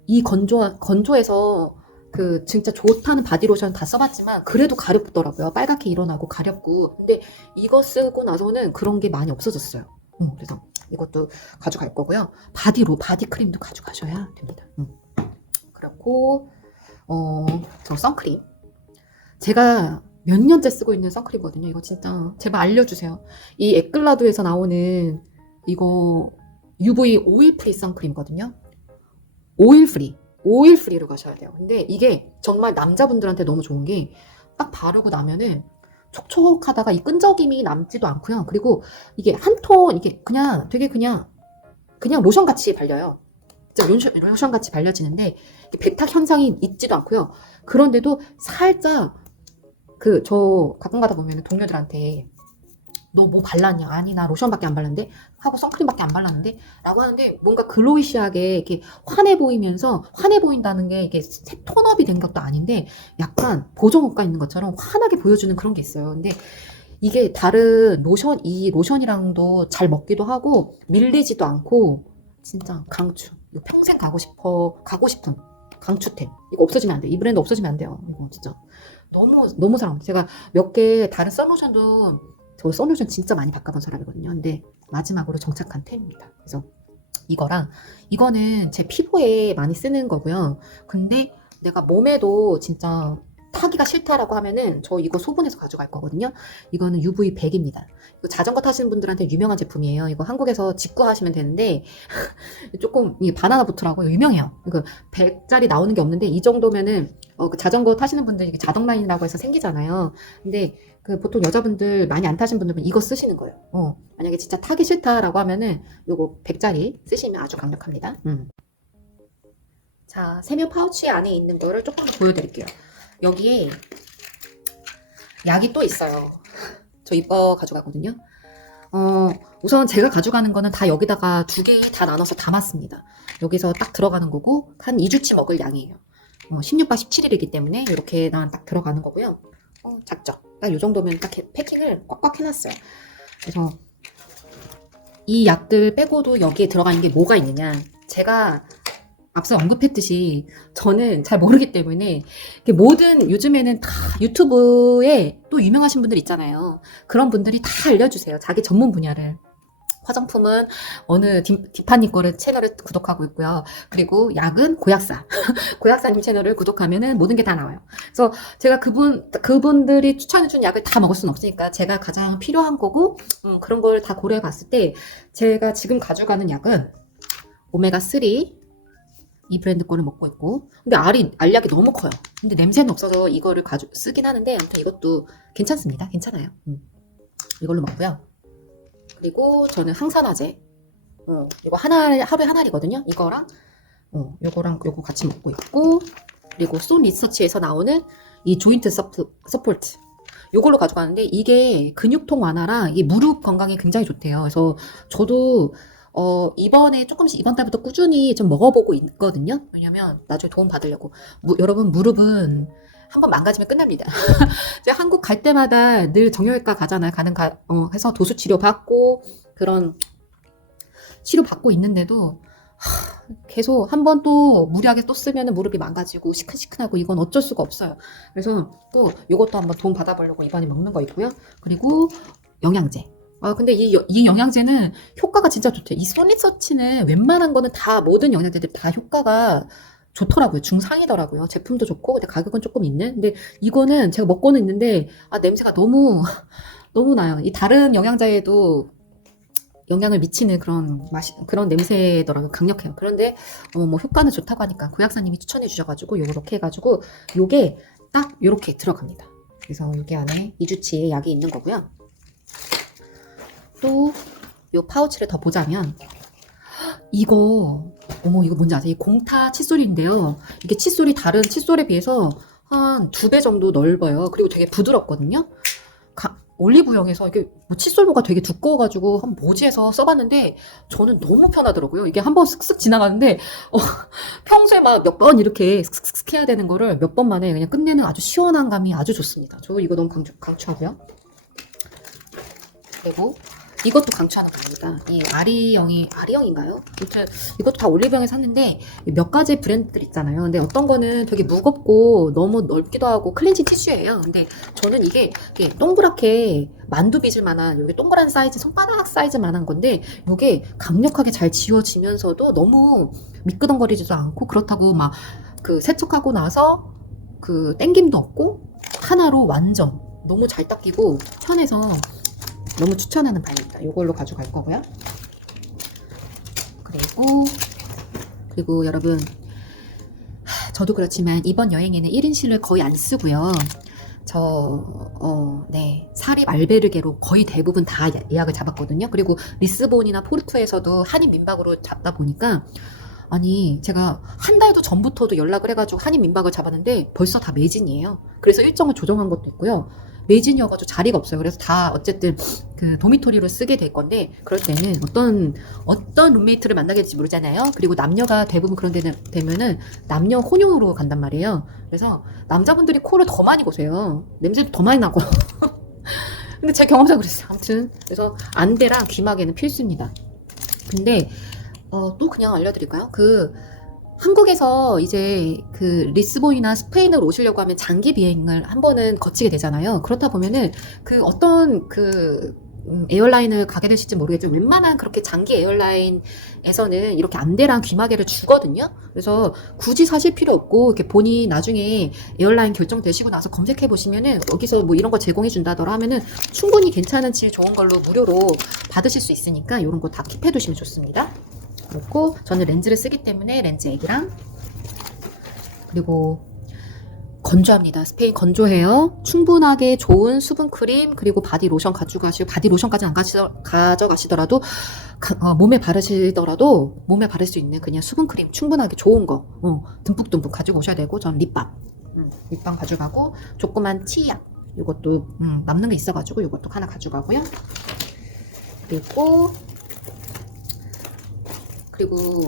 이 건조해서 그 진짜 좋다는 바디로션 다 써봤지만 그래도 가렵더라고요. 빨갛게 일어나고 가렵고. 근데 이거 쓰고 나서는 그런 게 많이 없어졌어요. 그래서 이것도 가져갈 거고요. 바디 크림도 가져가셔야 됩니다. 그리고 저 선크림. 제가 몇 년째 쓰고 있는 선크림이거든요. 이거 진짜 제발 알려주세요. 이 에클라도에서 나오는 이거 UV 오일 프리 선크림이거든요. 오일 프리로 가셔야 돼요. 근데 이게 정말 남자분들한테 너무 좋은 게 딱 바르고 나면은 촉촉하다가 이 끈적임이 남지도 않고요. 그리고 이게 한 톤 이게 그냥 되게 그냥 로션 같이 발려요. 진짜 로션 같이 발려지는데 백탁 현상이 있지도 않고요. 그런데도 살짝 저 가끔 가다 보면 동료들한테 너 뭐 발랐냐? 아니 나 로션밖에 안 발랐는데 하고 선크림밖에 안 발랐는데 라고 하는데 뭔가 글로이시하게 이렇게 환해 보인다는 게 이게 톤업이 된 것도 아닌데 약간 보정효과 있는 것처럼 환하게 보여주는 그런 게 있어요. 근데 이게 다른 이 로션이랑도 잘 먹기도 하고 밀리지도 않고 진짜 강추. 이거 평생 가고 싶은 강추템. 이거 없어지면 안 돼. 이 브랜드 없어지면 안 돼요. 이거 진짜 너무 사랑합니다. 제가 몇 개 다른 선로션도 저 선로션 진짜 많이 바꿔본 사람이거든요. 근데 마지막으로 정착한 템입니다. 그래서 이거는 제 피부에 많이 쓰는 거고요. 근데 내가 몸에도 진짜 타기가 싫다라고 하면은 저 이거 소분해서 가져갈 거거든요. 이거는 UV100입니다. 이거 자전거 타시는 분들한테 유명한 제품이에요. 이거 한국에서 직구하시면 되는데 조금 이 바나나 보트라고 유명해요. 이거 100짜리 나오는 게 없는데 이 정도면은 그 자전거 타시는 분들이 이게 자동 라인이라고 해서 생기잖아요. 근데 그 보통 여자분들 많이 안 타신 분들은 이거 쓰시는 거예요. 만약에 진짜 타기 싫다라고 하면은 요거 100짜리 쓰시면 아주 강력합니다. 자, 세면 파우치 안에 있는 거를 조금 보여드릴게요. 여기에 약이 또 있어요. 저 이거 가져가거든요. 우선 제가 가져가는 거는 다 여기다가 2개 다 나눠서 담았습니다. 여기서 딱 들어가는 거고 한 2주치 먹을 양이에요. 16박 17일이기 때문에 이렇게 딱 들어가는 거고요. 작죠? 딱 이 정도면 딱 패킹을 꽉꽉 해놨어요. 그래서 이 약들 빼고도 여기에 들어가는 게 뭐가 있느냐. 제가 앞서 언급했듯이 저는 잘 모르기 때문에 모든 요즘에는 다 유튜브에 또 유명하신 분들 있잖아요. 그런 분들이 다 알려주세요. 자기 전문 분야를. 화장품은 어느 디파님 거를 채널을 구독하고 있고요. 그리고 약은 고약사. 고약사님 채널을 구독하면은 모든 게 다 나와요. 그래서 제가 그분들이 추천해준 약을 다 먹을 수는 없으니까 제가 가장 필요한 거고, 그런 걸 다 고려해 봤을 때 제가 지금 가져가는 약은 오메가3 이 브랜드 거를 먹고 있고, 근데 알약이 너무 커요. 근데 냄새는 없어서 이거를 쓰긴 하는데, 아무튼 이것도 괜찮습니다. 괜찮아요. 이걸로 먹고요. 그리고 저는 항산화제. 이거 하루에 한 알이거든요. 이거랑, 요거 같이 먹고 있고, 그리고 손 리서치에서 나오는 이 조인트 서포트. 요걸로 가져가는데, 이게 근육통 완화랑 이 무릎 건강에 굉장히 좋대요. 그래서 저도, 이번 달부터 꾸준히 좀 먹어보고 있거든요. 왜냐면 나중에 도움 받으려고. 여러분, 무릎은 한번 망가지면 끝납니다. 제가 한국 갈 때마다 늘 정형외과 가잖아요. 해서 도수 치료 받고, 그런 치료 받고 있는데도, 계속 한 번 또 무리하게 또 쓰면 무릎이 망가지고 시큰시큰하고 이건 어쩔 수가 없어요. 그래서 또 이것도 한번 도움 받아보려고 이번에 먹는 거 있고요. 그리고 영양제. 근데 이 영양제는 효과가 진짜 좋대요. 이 소니서치는 웬만한 거는 다 모든 영양제들 다 효과가 좋더라고요. 중상이더라고요. 제품도 좋고 근데 가격은 조금 있는. 근데 이거는 제가 먹고는 있는데 냄새가 너무 나요. 이 다른 영양제에도 영향을 미치는 그런 냄새더라고요. 강력해요. 그런데 뭐 효과는 좋다고 하니까 구약사님이 추천해 주셔가지고 요렇게 해가지고 요게 딱 요렇게 들어갑니다. 그래서 여기 안에 2주치의 약이 있는 거고요. 또 요 파우치를 더 보자면 이거 이거 뭔지 아세요? 이 공타 칫솔인데요. 이게 칫솔이 다른 칫솔에 비해서 한 2배 정도 넓어요. 그리고 되게 부드럽거든요. 올리브영에서 이게 뭐 칫솔모가 되게 두꺼워가지고 한 모지에서 써봤는데 저는 너무 편하더라고요. 이게 한번 슥슥 지나가는데 평소에 막 몇 번 이렇게 슥슥슥 해야 되는 거를 몇 번 만에 그냥 끝내는 아주 시원한 감이 아주 좋습니다. 저 이거 너무 강추하고요. 그리고 이것도 강추하는 겁니다. 이 아리형인가요? 아무튼 이것도 다 올리브영에 샀는데 몇 가지 브랜드들 있잖아요. 근데 어떤 거는 되게 무겁고 너무 넓기도 하고 클렌징 티슈예요. 근데 저는 이게 동그랗게 만두 빚을 만한 여기 동그란 사이즈, 손바닥 사이즈 만한 건데 이게 강력하게 잘 지워지면서도 너무 미끄덩거리지도 않고 그렇다고 막 그 세척하고 나서 그 땡김도 없고 하나로 완전 너무 잘 닦이고 편해서 너무 추천하는 바입니다. 이걸로 가져갈 거고요. 그리고 여러분 저도 그렇지만 이번 여행에는 1인실을 거의 안 쓰고요. 네, 사립 알베르게로 거의 대부분 다 예약을 잡았거든요. 그리고 리스본이나 포르투에서도 한인 민박으로 잡다 보니까 아니 제가 한 달도 전부터도 연락을 해가지고 한인 민박을 잡았는데 벌써 다 매진이에요. 그래서 일정을 조정한 것도 있고요. 매진이어가지고 자리가 없어요. 그래서 다 어쨌든 그 도미토리로 쓰게 될 건데 그럴 때는 어떤 룸메이트를 만나게 될지 모르잖아요. 그리고 남녀가 대부분 그런 데는 되면은 남녀 혼용으로 간단 말이에요. 그래서 남자분들이 코를 더 많이 고세요. 냄새도 더 많이 나고. 근데 제 경험상 그랬어요. 아무튼 그래서 안대랑 귀마개는 필수입니다. 근데 또 그냥 알려드릴까요? 한국에서 이제 그 리스본이나 스페인으로 오시려고 하면 장기 비행을 한 번은 거치게 되잖아요. 그렇다 보면은 어떤 에어라인을 가게 되실지 모르겠지만 웬만한 그렇게 장기 에어라인에서는 이렇게 안대랑 귀마개를 주거든요. 그래서 굳이 사실 필요 없고 이렇게 본인 나중에 에어라인 결정되시고 나서 검색해 보시면은 여기서 뭐 이런 거 제공해 준다더라 하면은 충분히 괜찮은 질 좋은 걸로 무료로 받으실 수 있으니까 이런 거 다 킵해 두시면 좋습니다. 그렇고 저는 렌즈를 쓰기 때문에 렌즈 액이랑 그리고 건조합니다. 스페인 건조해요. 충분하게 좋은 수분 크림 그리고 바디 로션 가져가시고 바디 로션까지 안 가져가시더라도 몸에 바르시더라도 몸에 바를 수 있는 그냥 수분 크림 충분하게 좋은 거 듬뿍듬뿍 가지고 오셔야 되고 전 립밤 가져가고 조그만 치약 이것도 남는 게 있어가지고 이것도 하나 가져가고요. 그리고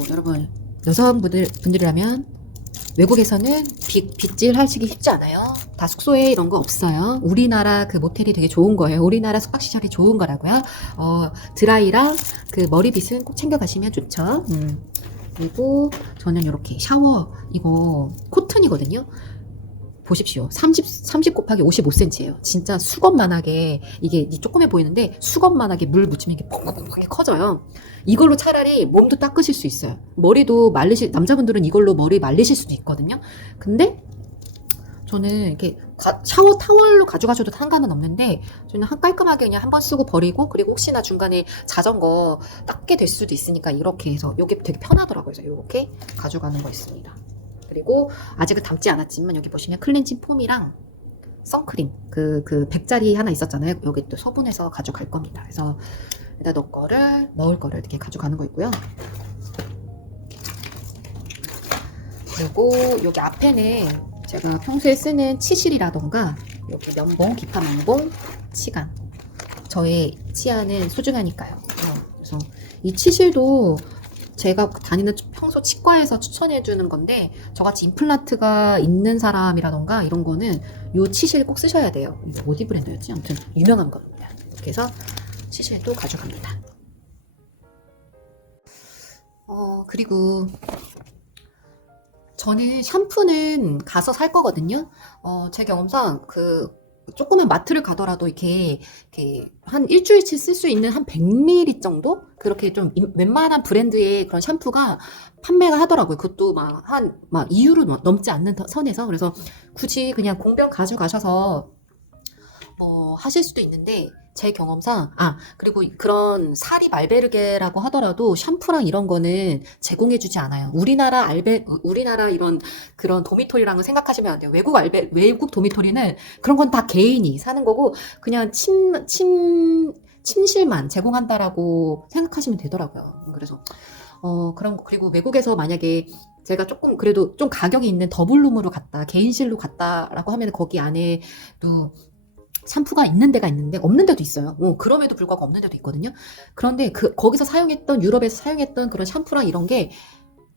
여러분 여성분들이라면 외국에서는 빗질 하시기 쉽지 않아요. 다 숙소에 이런 거 없어요. 우리나라 그 모텔이 되게 좋은 거예요. 우리나라 숙박시설이 좋은 거라고요. 드라이랑 그 머리빗은 꼭 챙겨가시면 좋죠. 그리고 저는 이렇게 샤워 이거 코튼이거든요. 보십시오. 30 곱하기 55cm예요. 진짜 수건만하게 이게 조그매 보이는데 수건만하게 물 묻히면 이게 퐁퐁퐁하게 커져요. 이걸로 차라리 몸도 닦으실 수 있어요. 머리도 남자분들은 이걸로 머리 말리실 수도 있거든요. 근데 저는 이렇게 샤워 타월로 가져가셔도 상관은 없는데 저는 깔끔하게 그냥 한번 쓰고 버리고 그리고 혹시나 중간에 자전거 닦게 될 수도 있으니까 이렇게 해서 이게 되게 편하더라고요. 그래서 이렇게 가져가는 거 있습니다. 그리고 아직은 담지 않았지만 여기 보시면 클렌징 폼이랑 선크림 그 100짜리 하나 있었잖아요. 여기 또 소분해서 가져갈 겁니다. 그래서 일단 넣을 거를 이렇게 가져가는 거 있고요. 그리고 여기 앞에는 제가 평소에 쓰는 치실이라던가 여기 면봉, 기타 면봉, 치간 저의 치아는 소중하니까요. 그래서 이 치실도 제가 다니는 평소 치과에서 추천해주는 건데 저같이 임플란트가 있는 사람이라던가 이런 거는 요 치실 꼭 쓰셔야 돼요. 이거 어디 브랜드였지? 아무튼 유명한 겁니다. 이렇게 해서 치실도 가져갑니다. 그리고 저는 샴푸는 가서 살 거거든요. 제 경험상 조그만 마트를 가더라도 이렇게 한 일주일치 쓸 수 있는 한 100ml 정도? 그렇게 좀 웬만한 브랜드의 그런 샴푸가 판매가 하더라고요. 그것도 막 2유로 넘지 않는 선에서. 그래서 굳이 그냥 공병 가져가셔서 하실 수도 있는데 제 경험상, 그리고 그런 사립 알베르게라고 하더라도 샴푸랑 이런 거는 제공해주지 않아요. 우리나라 이런 그런 도미토리랑은 생각하시면 안 돼요. 외국 도미토리는 그런 건 다 개인이 사는 거고, 그냥 침실만 제공한다라고 생각하시면 되더라고요. 그래서, 그리고 외국에서 만약에 제가 조금 그래도 좀 가격이 있는 더블룸으로 갔다, 개인실로 갔다라고 하면 거기 안에도 샴푸가 있는 데가 있는데 없는 데도 있어요. 그럼에도 불구하고 없는 데도 있거든요. 그런데 거기서 유럽에서 사용했던 그런 샴푸랑 이런 게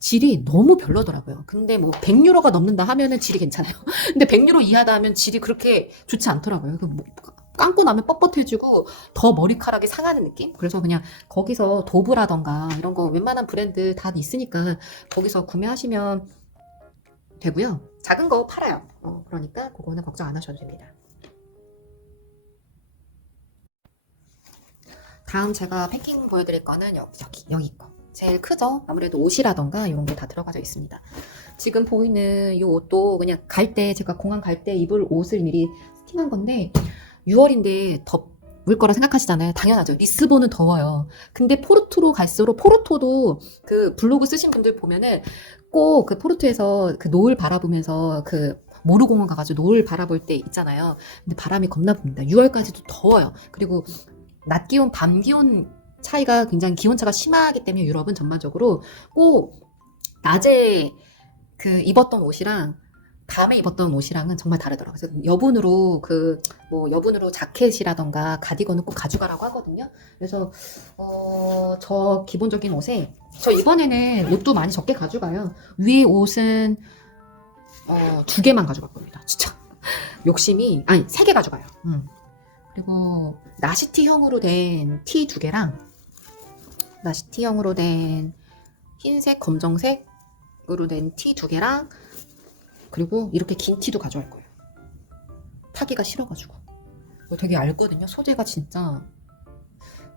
질이 너무 별로더라고요. 근데 뭐 100유로가 넘는다 하면은 질이 괜찮아요. 근데 100유로 이하다 하면 질이 그렇게 좋지 않더라고요. 감고 나면 뻣뻣해지고 더 머리카락이 상하는 느낌? 그래서 그냥 거기서 도브라던가 이런 거 웬만한 브랜드 다 있으니까 거기서 구매하시면 되고요. 작은 거 팔아요. 그러니까 그거는 걱정 안 하셔도 됩니다. 다음 제가 패킹 보여드릴 거는 여기 거. 제일 크죠? 아무래도 옷이라던가 이런 게 다 들어가져 있습니다. 지금 보이는 이 옷도 그냥 제가 공항 갈 때 입을 옷을 미리 스팅한 건데 6월인데 덥을 거라 생각하시잖아요. 당연하죠. 리스본은 더워요. 근데 포르투로 갈수록 포르토도 그 블로그 쓰신 분들 보면은 꼭 그 포르투에서 그 노을 바라보면서 그 모르공원 가가지고 노을 바라볼 때 있잖아요. 근데 바람이 겁나 붑니다. 6월까지도 더워요. 그리고 낮 기온, 밤 기온 차이가 굉장히 기온차가 심하기 때문에 유럽은 전반적으로 꼭 낮에 그 입었던 옷이랑 밤에 입었던 옷이랑은 정말 다르더라고요. 그래서 여분으로 자켓이라던가 가디건은 꼭 가져가라고 하거든요. 그래서 저 기본적인 옷에 저 이번에는 옷도 많이 적게 가져가요. 위에 옷은 2개만 가져갈 겁니다. 진짜 욕심이 3개 가져가요. 그리고 나시티형으로 된 티 2개랑 나시티형으로 된 흰색, 검정색으로 된 티 2개랑 그리고 이렇게 긴 티도 가져갈 거예요. 타기가 싫어가지고. 이거 되게 얇거든요. 소재가 진짜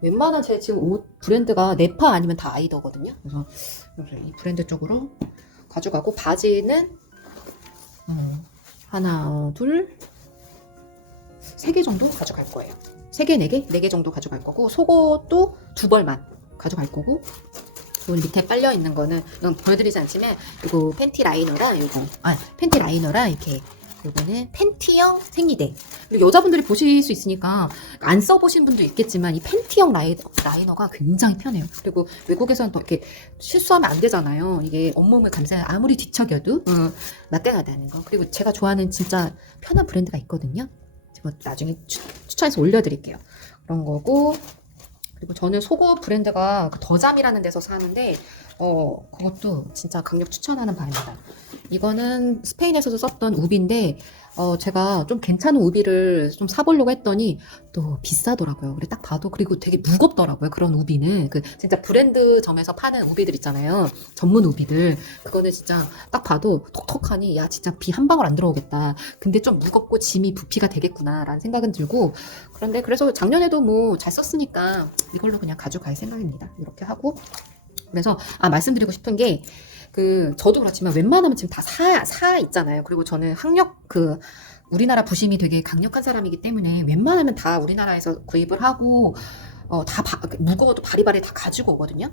웬만한 제 지금 옷 브랜드가 네파 아니면 다 아이더거든요. 그래서 이 브랜드 쪽으로 가져가고 바지는 하나, 둘, 3개 정도 가져갈 거예요. 3개, 4개? 4개 정도 가져갈 거고 속옷도 2벌만 가져갈 거고 요 밑에 빨려 있는 거는 이건 보여드리지 않지만 이거 팬티 라이너랑 이렇게 요거는 팬티형 생리대. 그리고 여자분들이 보실 수 있으니까 안 써보신 분도 있겠지만 이 팬티형 라이너가 굉장히 편해요. 그리고 외국에서는 또 이렇게 실수하면 안 되잖아요. 이게 온몸을 감싸 아무리 뒤척여도 나땡하다는 거. 그리고 제가 좋아하는 진짜 편한 브랜드가 있거든요. 제가 나중에 추천해서 올려드릴게요. 그런 거고. 그리고 저는 속옷 브랜드가 더잠이라는 데서 사는데 그것도 진짜 강력 추천하는 바입니다. 이거는 스페인에서도 썼던 우비인데 제가 좀 괜찮은 우비를 좀 사보려고 했더니 또 비싸더라고요. 그래 딱 봐도 그리고 되게 무겁더라고요. 그런 우비는 진짜 브랜드점에서 파는 우비들 있잖아요. 전문 우비들 그거는 진짜 딱 봐도 톡톡하니 야 진짜 비 한 방울 안 들어오겠다. 근데 좀 무겁고 짐이 부피가 되겠구나라는 생각은 들고 그런데 그래서 작년에도 뭐 잘 썼으니까 이걸로 그냥 가져갈 생각입니다. 이렇게 하고 그래서 말씀드리고 싶은 게 저도 그렇지만 웬만하면 지금 다 사 있잖아요. 그리고 저는 우리나라 부심이 되게 강력한 사람이기 때문에 웬만하면 다 우리나라에서 구입을 하고 무거워도 바리바리 다 가지고 오거든요.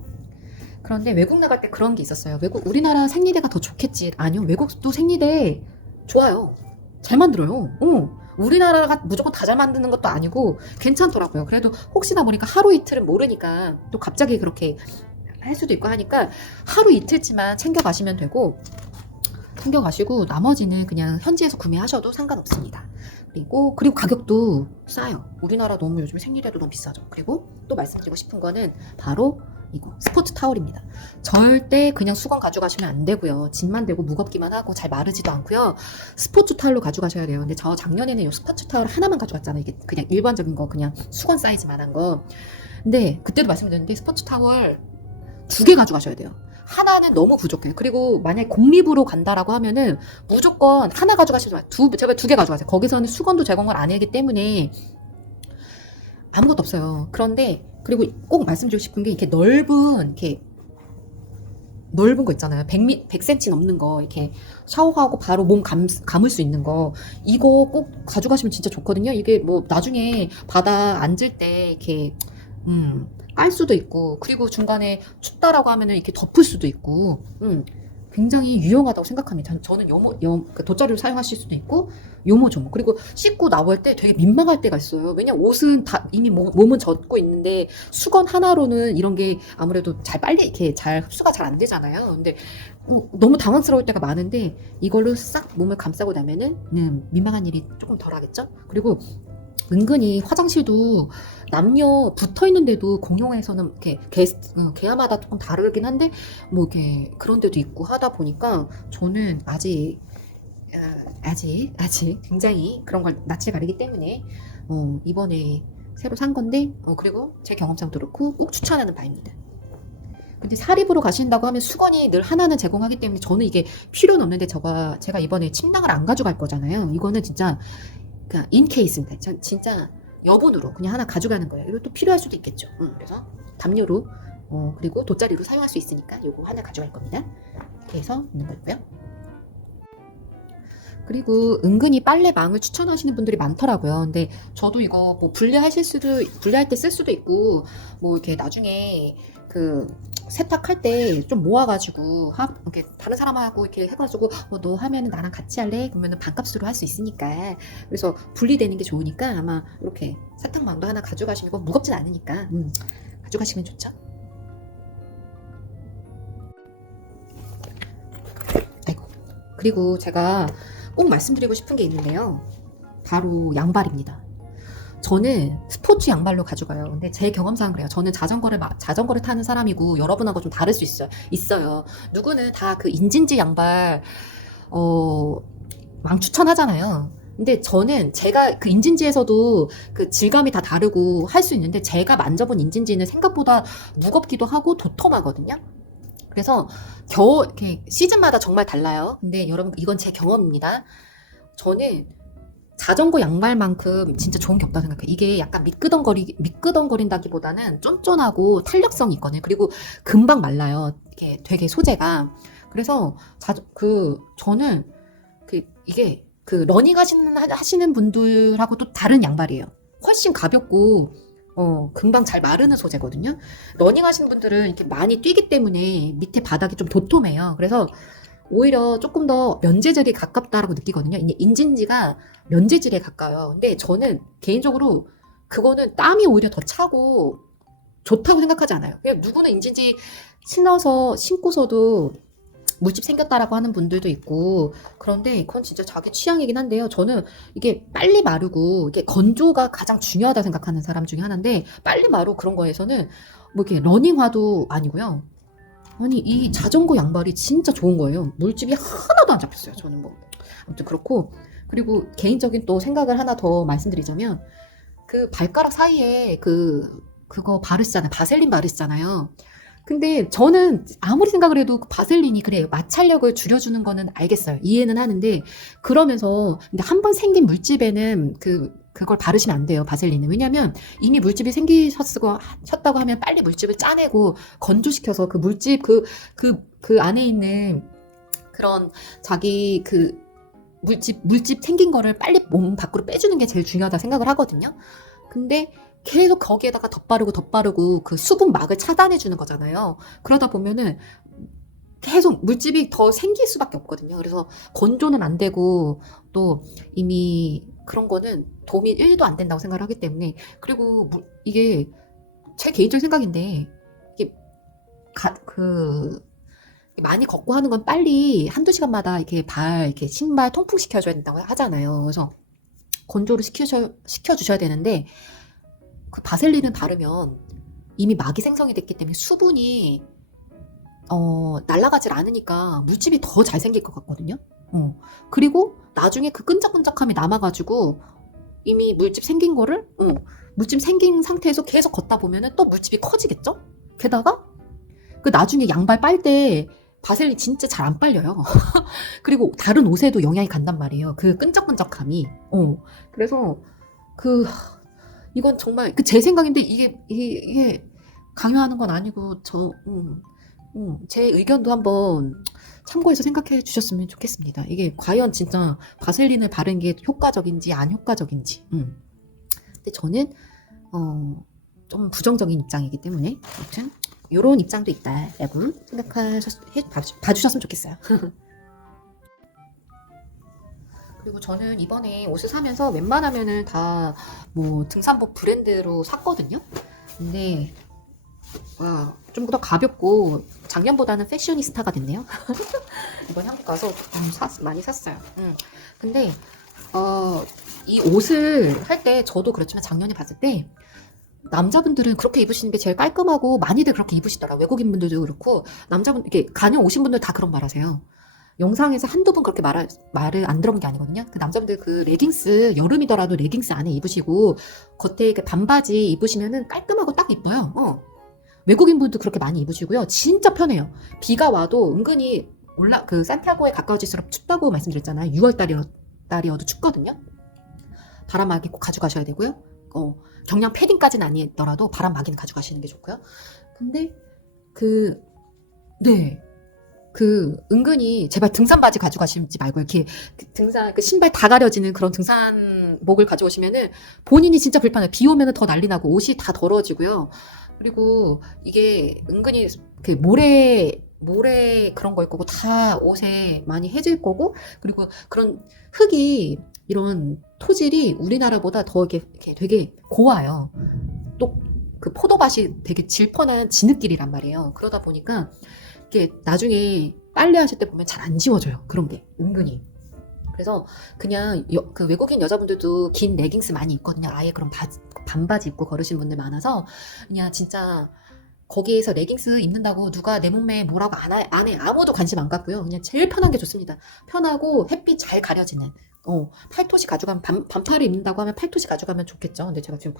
그런데 외국 나갈 때 그런 게 있었어요. 우리나라 생리대가 더 좋겠지. 아니요, 외국도 생리대 좋아요. 잘 만들어요. 우리나라가 무조건 다 잘 만드는 것도 아니고 괜찮더라고요. 그래도 혹시나 보니까 하루 이틀은 모르니까 또 갑자기 그렇게 할 수도 있고 하니까 하루 이틀치만 챙겨가시면 되고 챙겨가시고 나머지는 그냥 현지에서 구매하셔도 상관없습니다. 그리고 가격도 싸요. 우리나라 너무 요즘 생리대도 너무 비싸죠. 그리고 또 말씀드리고 싶은 거는 바로 이거 스포츠 타올입니다. 절대 그냥 수건 가져가시면 안 되고요. 짐만 되고 무겁기만 하고 잘 마르지도 않고요. 스포츠 타올로 가져가셔야 돼요. 근데 저 작년에는 이 스포츠 타올 하나만 가져갔잖아요. 이게 그냥 일반적인 거 그냥 수건 사이즈만한 거. 근데 그때도 말씀드렸는데 스포츠 타올 2개 가져가셔야 돼요. 하나는 너무 부족해요. 그리고 만약에 공립으로 간다라고 하면은 무조건 하나 가져가시지 마세요. 제발 2개 가져가세요. 거기서는 수건도 제공을 안 하기 때문에 아무것도 없어요. 그런데 그리고 꼭 말씀드리고 싶은 게 이렇게 넓은 넓은 거 있잖아요. 100cm 넘는 거, 이렇게 샤워하고 바로 몸 감을 수 있는 거. 이거 꼭 가져가시면 진짜 좋거든요. 이게 뭐 나중에 바다 앉을 때 이렇게, 깔 수도 있고, 그리고 중간에 춥다라고 하면은 이렇게 덮을 수도 있고, 굉장히 유용하다고 생각합니다. 저는 그 돗자리를 사용하실 수도 있고, 요모조모. 그리고 씻고 나올 때 되게 민망할 때가 있어요. 왜냐면 옷은 다 이미 몸은 젖고 있는데, 수건 하나로는 이런 게 아무래도 잘 빨리 이렇게 잘 흡수가 잘 안 되잖아요. 근데 너무 당황스러울 때가 많은데, 이걸로 싹 몸을 감싸고 나면은, 민망한 일이 조금 덜 하겠죠? 그리고 은근히 화장실도 남녀 붙어 있는데도 공용에서는 이렇게 개화마다 조금 다르긴 한데 뭐 이렇게 그런 데도 있고 하다 보니까 저는 아직 굉장히 그런 걸 낯을 가리기 때문에 이번에 새로 산 건데 그리고 제 경험상도 그렇고 꼭 추천하는 바입니다. 근데 사립으로 가신다고 하면 수건이 늘 하나는 제공하기 때문에 저는 이게 필요는 없는데 제가 이번에 침낭을 안 가져갈 거잖아요. 이거는 진짜 그냥 인케이스입니다. 전 진짜 여분으로 그냥 하나 가져가는 거예요. 이거 또 필요할 수도 있겠죠. 그래서 담요로 그리고 돗자리로 사용할 수 있으니까 요거 하나 가져갈 겁니다. 이렇게 해서 있는 거고요. 그리고 은근히 빨래망을 추천하시는 분들이 많더라고요. 근데 저도 이거 뭐 분리할 때 쓸 수도 있고 뭐 이렇게 나중에 그 세탁할 때 좀 모아가지고 이렇게 다른 사람하고 이렇게 해가지고 너 하면은 나랑 같이 할래? 그러면은 반값으로 할 수 있으니까 그래서 분리되는 게 좋으니까 아마 이렇게 세탁망도 하나 가져가시면 이거 무겁진 않으니까 가져가시면 좋죠. 아이고 그리고 제가 꼭 말씀드리고 싶은 게 있는데요. 바로 양발입니다. 저는 스포츠 양발로 가져가요. 근데 제 경험상 그래요. 저는 자전거를 타는 사람이고 여러분하고 좀 다를 수 있어요. 누구는 다 그 인진지 양발 추천하잖아요. 근데 저는 제가 그 인진지에서도 그 질감이 다 다르고 할 수 있는데 제가 만져본 인진지는 생각보다 무겁기도 하고 도톰하거든요. 그래서 이렇게 시즌마다 정말 달라요. 근데 여러분 이건 제 경험입니다. 저는 자전거 양말만큼 진짜 좋은 게 없다고 생각해요. 이게 약간 미끄덩거린다기보다는 쫀쫀하고 탄력성이 있거든요. 그리고 금방 말라요. 이게 되게 소재가. 그래서 저는 이게 러닝 하시는 분들하고 또 다른 양말이에요. 훨씬 가볍고 금방 잘 마르는 소재거든요. 러닝 하시는 분들은 이렇게 많이 뛰기 때문에 밑에 바닥이 좀 도톰해요. 그래서 오히려 조금 더 면재질에 가깝다라고 느끼거든요. 인진지가 면재질에 가까워요. 근데 저는 개인적으로 그거는 땀이 오히려 더 차고 좋다고 생각하지 않아요. 그냥 누구는 인진지 신고서도 물집 생겼다라고 하는 분들도 있고 그런데 그건 진짜 자기 취향이긴 한데요. 저는 이게 빨리 마르고 이게 건조가 가장 중요하다 생각하는 사람 중에 하나인데 빨리 마르고 그런 거에서는 뭐 이렇게 러닝화도 아니고요. 아니 이 자전거 양발이 진짜 좋은 거예요. 물집이 하나도 안 잡혔어요. 저는 뭐 아무튼 그렇고 그리고 개인적인 또 생각을 하나 더 말씀드리자면 그 발가락 사이에 그거 바르시잖아요. 바셀린 바르시잖아요. 근데 저는 아무리 생각을 해도 그 바셀린이 그래요. 마찰력을 줄여주는 거는 알겠어요. 이해는 하는데 그러면서 근데 한 번 생긴 물집에는 그걸 바르시면 안 돼요. 바셀린은. 왜냐면 이미 물집이 생기셨다고 하면 빨리 물집을 짜내고 건조시켜서 그 물집 그 안에 있는 그런 자기 물집 생긴 거를 빨리 몸 밖으로 빼주는 게 제일 중요하다 생각을 하거든요. 근데 계속 거기에다가 덧바르고 그 수분막을 차단해 주는 거잖아요. 그러다 보면은 계속 물집이 더 생길 수밖에 없거든요. 그래서 건조는 안 되고 또 이미 그런 거는 도움이 1도 안 된다고 생각을 하기 때문에 그리고 이게 제 개인적인 생각인데 이게 많이 걷고 하는 건 빨리 한두 시간마다 이렇게 신발 통풍 시켜줘야 된다고 하잖아요. 그래서 건조를 시켜주셔야 되는데 그 바셀린은 바르면 이미 막이 생성이 됐기 때문에 수분이 날아가질 않으니까 물집이 더 잘 생길 것 같거든요. 그리고 나중에 그 끈적끈적함이 남아가지고 이미 물집 생긴 거를 물집 생긴 상태에서 계속 걷다 보면은 또 물집이 커지겠죠? 게다가 그 나중에 양발 빨 때 바셀린 진짜 잘 안 빨려요. 그리고 다른 옷에도 영향이 간단 말이에요. 그 끈적끈적함이. 그래서 이건 정말 제 생각인데 이게 강요하는 건 아니고 제 의견도 한번 참고해서 생각해 주셨으면 좋겠습니다. 이게 과연 진짜 바셀린을 바른 게 효과적인지 안 효과적인지. 근데 저는 좀 부정적인 입장이기 때문에 아무튼 요런 입장도 있다 여러분 봐주셨으면 좋겠어요. 그리고 저는 이번에 옷을 사면서 웬만하면은 다 뭐 등산복 브랜드로 샀거든요. 근데 와, 좀 더 가볍고 작년보다는 패셔니스타가 됐네요. 이번 한국 가서 많이 샀어요. 근데 이 옷을 할 때 저도 그렇지만 작년에 봤을 때 남자분들은 그렇게 입으시는 게 제일 깔끔하고 많이들 그렇게 입으시더라. 외국인분들도 그렇고 남자분 이렇게 간여 오신 분들 다 그런 말 하세요. 영상에서 한두 번 그렇게 말을 안 들어본 게 아니거든요. 그 남자분들 그 레깅스 여름이더라도 레깅스 안에 입으시고 겉에 이렇게 반바지 입으시면은 깔끔하고 딱 이뻐요. 외국인분도 그렇게 많이 입으시고요. 진짜 편해요. 비가 와도 은근히 그 산티아고에 가까워질수록 춥다고 말씀드렸잖아요. 6월 달이어도 춥거든요. 바람막이 꼭 가져가셔야 되고요. 경량 패딩까지는 아니더라도 바람막이는 가져가시는 게 좋고요. 근데 은근히 제발 등산 바지 가져가시지 말고 이렇게 등산 신발 다 가려지는 그런 등산복을 가져오시면은 본인이 진짜 불편해요. 비 오면은 더 난리 나고 옷이 다 더러워지고요. 그리고 이게 은근히 그 모래 그런 걸 거고 다 옷에 많이 해질 거고 그리고 그런 흙이 이런 토질이 우리나라보다 더 이렇게 되게 고와요. 또 그 포도밭이 되게 질펀한 진흙길이란 말이에요. 그러다 보니까 이게 나중에 빨래하실 때 보면 잘 안 지워져요. 그런 게 은근히. 그래서 그냥 그 외국인 여자분들도 긴 레깅스 많이 입거든요. 아예 그런 반바지 입고 걸으신 분들 많아서 그냥 진짜 거기에서 레깅스 입는다고 누가 내 몸에 뭐라고 안 해. 아무도 관심 안 갖고요. 그냥 제일 편한 게 좋습니다. 편하고 햇빛 잘 가려지는. 팔토시 가져가면 반팔을 입는다고 하면 팔토시 가져가면 좋겠죠. 근데 제가 지금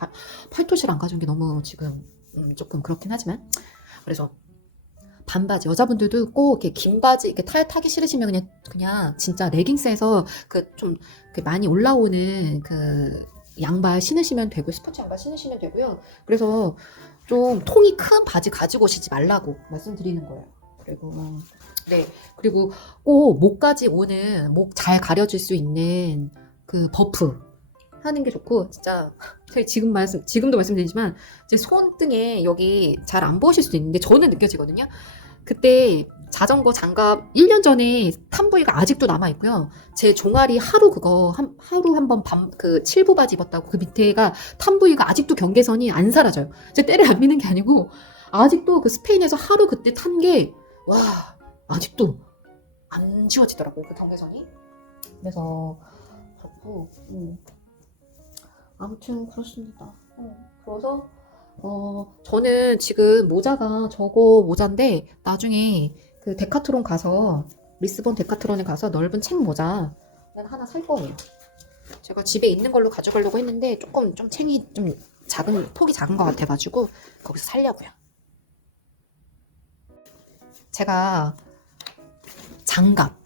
팔토시를 안 가져온 게 너무 지금 조금 그렇긴 하지만 그래서 반바지 여자분들도 꼭 이렇게 긴 바지 이렇게 타기 싫으시면 그냥 진짜 레깅스에서 좀 많이 올라오는 그 양발 신으시면 되고 스포츠 양발 신으시면 되고요. 그래서 좀 통이 큰 바지 가지고 오시지 말라고 말씀드리는 거예요. 그리고 꼭 목까지 오는 목 잘 가려질 수 있는 그 버프 하는 게 좋고 진짜 지금도 말씀드리지만 제 손등에 여기 잘 안 보이실 수도 있는데 저는 느껴지거든요. 그때 자전거 장갑 1년 전에 탄 부위가 아직도 남아있고요. 제 종아리 하루 한 번 그 7부 바지 입었다고 그 밑에가 탄 부위가 아직도 경계선이 안 사라져요. 제 때를 안 미는 게 아니고 아직도 그 스페인에서 하루 그때 탄 게 와 아직도 안 지워지더라고요. 그 경계선이. 그래서 그렇고 아무튼 그렇습니다. 그래서 저는 지금 모자가 저거 모자인데 나중에 그 데카트론 가서 리스본 데카트론에 가서 넓은 책 모자 하나 살 거예요. 제가 집에 있는 걸로 가져가려고 했는데 좀 챙이 좀 폭이 작은 것 같아가지고 거기서 살려고요. 제가 장갑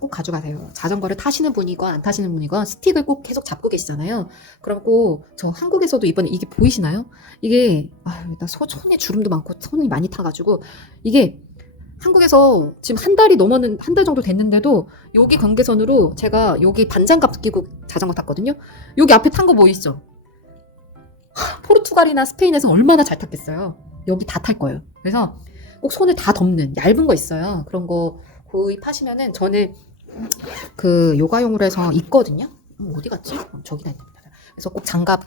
꼭 가져가세요. 자전거를 타시는 분이건 안 타시는 분이건 스틱을 꼭 계속 잡고 계시잖아요. 그리고 저 한국에서도 이번에 이게 보이시나요? 이게 나 손에 주름도 많고 손이 많이 타가지고 이게 한국에서 지금 한 달 정도 됐는데도 여기 경계선으로 제가 여기 반장갑 끼고 자전거 탔거든요. 여기 앞에 탄 거 보이시죠? 포르투갈이나 스페인에서 얼마나 잘 탔겠어요. 여기 다 탈 거예요. 그래서 꼭 손을 다 덮는 얇은 거 있어요. 그런 거 구입하시면은 저는 그 요가용으로 해서 있거든요. 어디 갔지? 저기다 있답니다. 그래서 꼭 장갑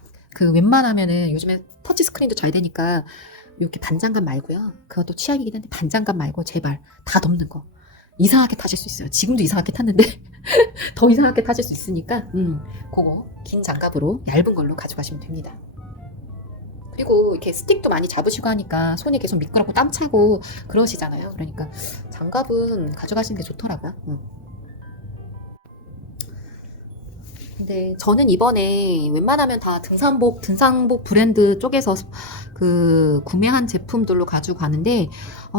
웬만하면은 요즘에 터치 스크린도 잘 되니까 이렇게 반장갑 말고요. 그것도 취향이긴 한데 반장갑 말고 제발 다 덮는 거. 이상하게 타실 수 있어요. 지금도 이상하게 탔는데 더 이상하게 타실 수 있으니까 그거 긴 장갑으로 얇은 걸로 가져가시면 됩니다. 그리고 이렇게 스틱도 많이 잡으시고 하니까 손이 계속 미끄럽고 땀 차고 그러시잖아요. 그러니까 장갑은 가져가시는 게 좋더라고요. 근데 저는 이번에 웬만하면 다 등산복 브랜드 쪽에서 구매한 제품들로 가지고 가는데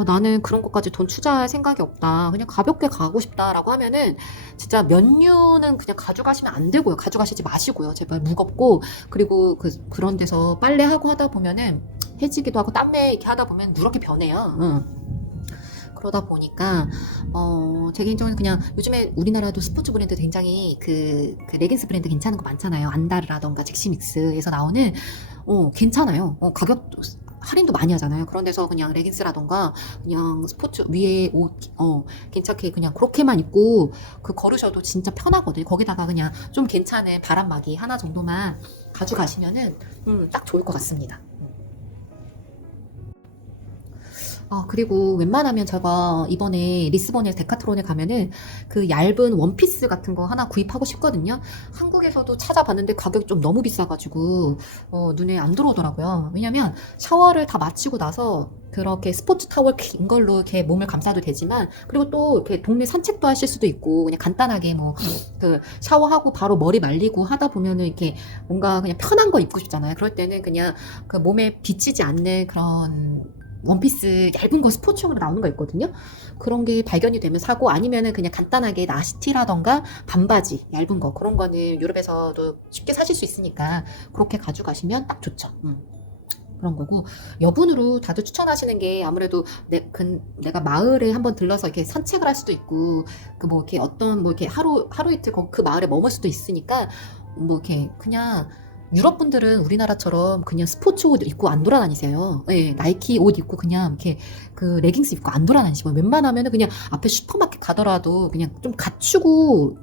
나는 그런 것까지 돈 투자할 생각이 없다. 그냥 가볍게 가고 싶다라고 하면은 진짜 면류는 그냥 가져가시면 안 되고요. 가져가시지 마시고요. 제발 무겁고 그리고 그런 데서 빨래하고 하다 보면은 해지기도 하고 땀내 이렇게 하다 보면 누렇게 변해요. 그러다 보니까 제 개인적으로는 그냥 요즘에 우리나라도 스포츠 브랜드 굉장히 그 레깅스 브랜드 괜찮은 거 많잖아요. 안다르라던가 잭시믹스에서 나오는 괜찮아요. 가격도 할인도 많이 하잖아요. 그런 데서 그냥 레깅스라던가 그냥 스포츠 위에 옷 괜찮게 그냥 그렇게만 입고 걸으셔도 진짜 편하거든요. 거기다가 그냥 좀 괜찮은 바람막이 하나 정도만 가져가시면은 딱 좋을 것 같습니다. 그리고 웬만하면 제가 이번에 리스본에 데카트론에 가면은 그 얇은 원피스 같은 거 하나 구입하고 싶거든요. 한국에서도 찾아봤는데 가격이 좀 너무 비싸가지고 눈에 안 들어오더라고요. 왜냐면 샤워를 다 마치고 나서 그렇게 스포츠 타월 긴 걸로 이렇게 몸을 감싸도 되지만, 그리고 또 이렇게 동네 산책도 하실 수도 있고 그냥 간단하게 뭐 그 샤워하고 바로 머리 말리고 하다 보면은 이렇게 뭔가 그냥 편한 거 입고 싶잖아요. 그럴 때는 그냥 그 몸에 비치지 않는 그런 원피스 얇은 거 스포츠용으로 나오는 거 있거든요. 그런 게 발견이 되면 사고, 아니면은 그냥 간단하게 나시티라던가 반바지 얇은 거, 그런 거는 유럽에서도 쉽게 사실 수 있으니까 그렇게 가져가시면 딱 좋죠. 그런 거고, 여분으로 다들 추천하시는 게 아무래도 내가 마을에 한번 들러서 이렇게 산책을 할 수도 있고 그 뭐 이렇게 어떤 뭐 이렇게 하루 이틀 그 마을에 머물 수도 있으니까 뭐 이렇게 그냥 유럽 분들은 우리나라처럼 그냥 스포츠 옷 입고 안 돌아다니세요. 예, 나이키 옷 입고 그냥 이렇게 그 레깅스 입고 안 돌아다니시고, 웬만하면은 그냥 앞에 슈퍼마켓 가더라도 그냥 좀 갖추고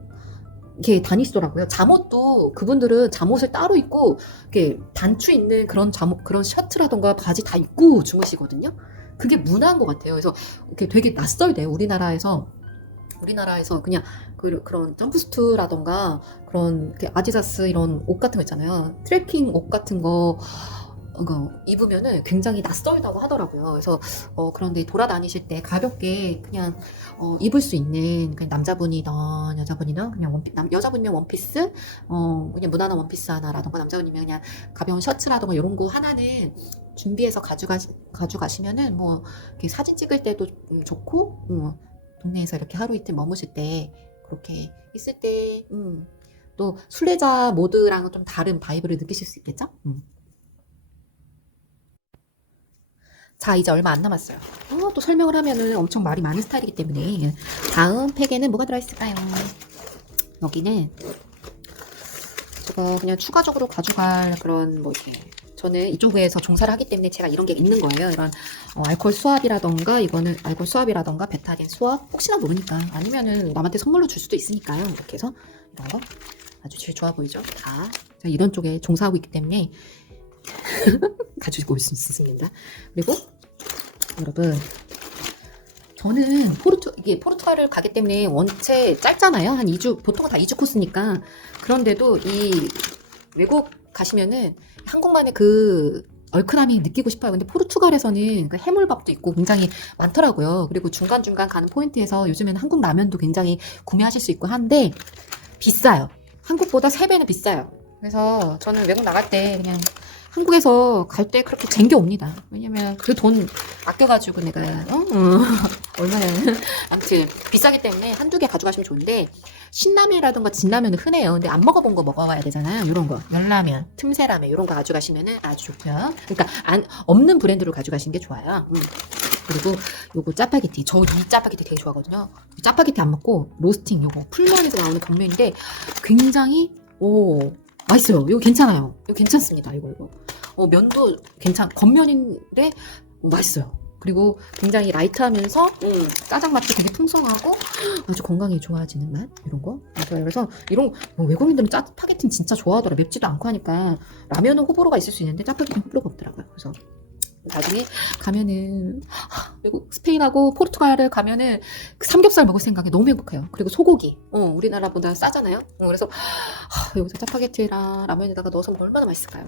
이렇게 다니시더라고요. 잠옷도 그분들은 잠옷을 따로 입고 이렇게 단추 있는 그런 잠옷, 그런 셔츠라던가 바지 다 입고 주무시거든요. 그게 문화인 것 같아요. 그래서 이렇게 되게 낯설대요. 우리나라에서 그냥 그런 점프수트라던가 그런 이렇게 아디다스 이런 옷 같은 거 있잖아요. 트레킹 옷 같은 거 입으면은 굉장히 낯설다고 하더라고요. 그래서 그런데 돌아다니실 때 가볍게 그냥 입을 수 있는, 그냥 남자분이든 여자분이든 그냥 여자분이면 원피스, 그냥 무난한 원피스 하나라던가, 남자분이면 그냥 가벼운 셔츠라던가 이런 거 하나는 준비해서 가져가시면은 뭐 이렇게 사진 찍을 때도 좋고, 동네에서 이렇게 하루 이틀 머무실 때 그렇게 있을 때 또 순례자 모드랑은 좀 다른 바이브를 느끼실 수 있겠죠? 자, 이제 얼마 안 남았어요. 또 설명을 하면은 엄청 말이 많은 스타일이기 때문에 다음 팩에는 뭐가 들어있을까요? 여기는 제가 그냥 추가적으로 가져갈 그런 뭐 이렇게, 저는 이쪽에서 종사를 하기 때문에 제가 이런 게 있는 거예요. 이런 알코올 수압이라던가, 이거는 알코올 수압이라던가 베타딘 수압, 혹시나 모르니까, 아니면은 남한테 선물로 줄 수도 있으니까요. 이렇게 해서 이런 거 아주 제일 좋아 보이죠? 다 제가 이런 쪽에 종사하고 있기 때문에 가지고 올 수 있습니다. 그리고 여러분, 저는 이게 포르투갈을 가기 때문에 원체 짧잖아요. 한 2주, 보통은 다 2주 코스니까. 그런데도 이 외국 가시면은 한국만의 그 얼큰함이 느끼고 싶어요. 근데 포르투갈에서는 그 해물밥도 있고 굉장히 많더라고요. 그리고 중간중간 가는 포인트에서 요즘에는 한국 라면도 굉장히 구매하실 수 있고 한데 비싸요. 한국보다 3배는 비싸요. 그래서 저는 외국 나갈 때 그냥 한국에서 갈 때 그렇게 쟁겨 옵니다. 왜냐면 그 돈 아껴가지고 내가 얼마나 아무튼 비싸기 때문에 한두 개 가져가시면 좋은데, 신라면이라든가 진라면은 흔해요. 근데 안 먹어본 거 먹어봐야 되잖아요. 이런 거 열라면, 틈새라면 이런 거 가져가시면은 아주 좋고요. 그러니까 없는 브랜드로 가져가시는 게 좋아요. 그리고 요거 짜파게티, 저 이 짜파게티 되게 좋아하거든요. 짜파게티 안 먹고 로스팅, 요거 풀무원에서 나오는 겉면인데 굉장히 맛있어요. 이거 괜찮아요. 이거 괜찮습니다. 이거. 면도 겉면인데 맛있어요. 그리고 굉장히 라이트하면서 짜장 맛도 되게 풍성하고 아주 건강에 좋아지는 맛, 이런 거 좋아요. 그래서 이런 외국인들은 짜파게티는 진짜 좋아하더라. 맵지도 않고 하니까. 라면은 호불호가 있을 수 있는데 짜파게티는 호불호가 없더라고요. 그래서 나중에 가면은 외국 스페인하고 포르투갈을 가면은 그 삼겹살 먹을 생각에 너무 행복해요. 그리고 소고기 우리나라보다 싸잖아요. 그래서 여기서 짜파게티랑 라면에다가 넣어서 먹으면 얼마나 맛있을까요?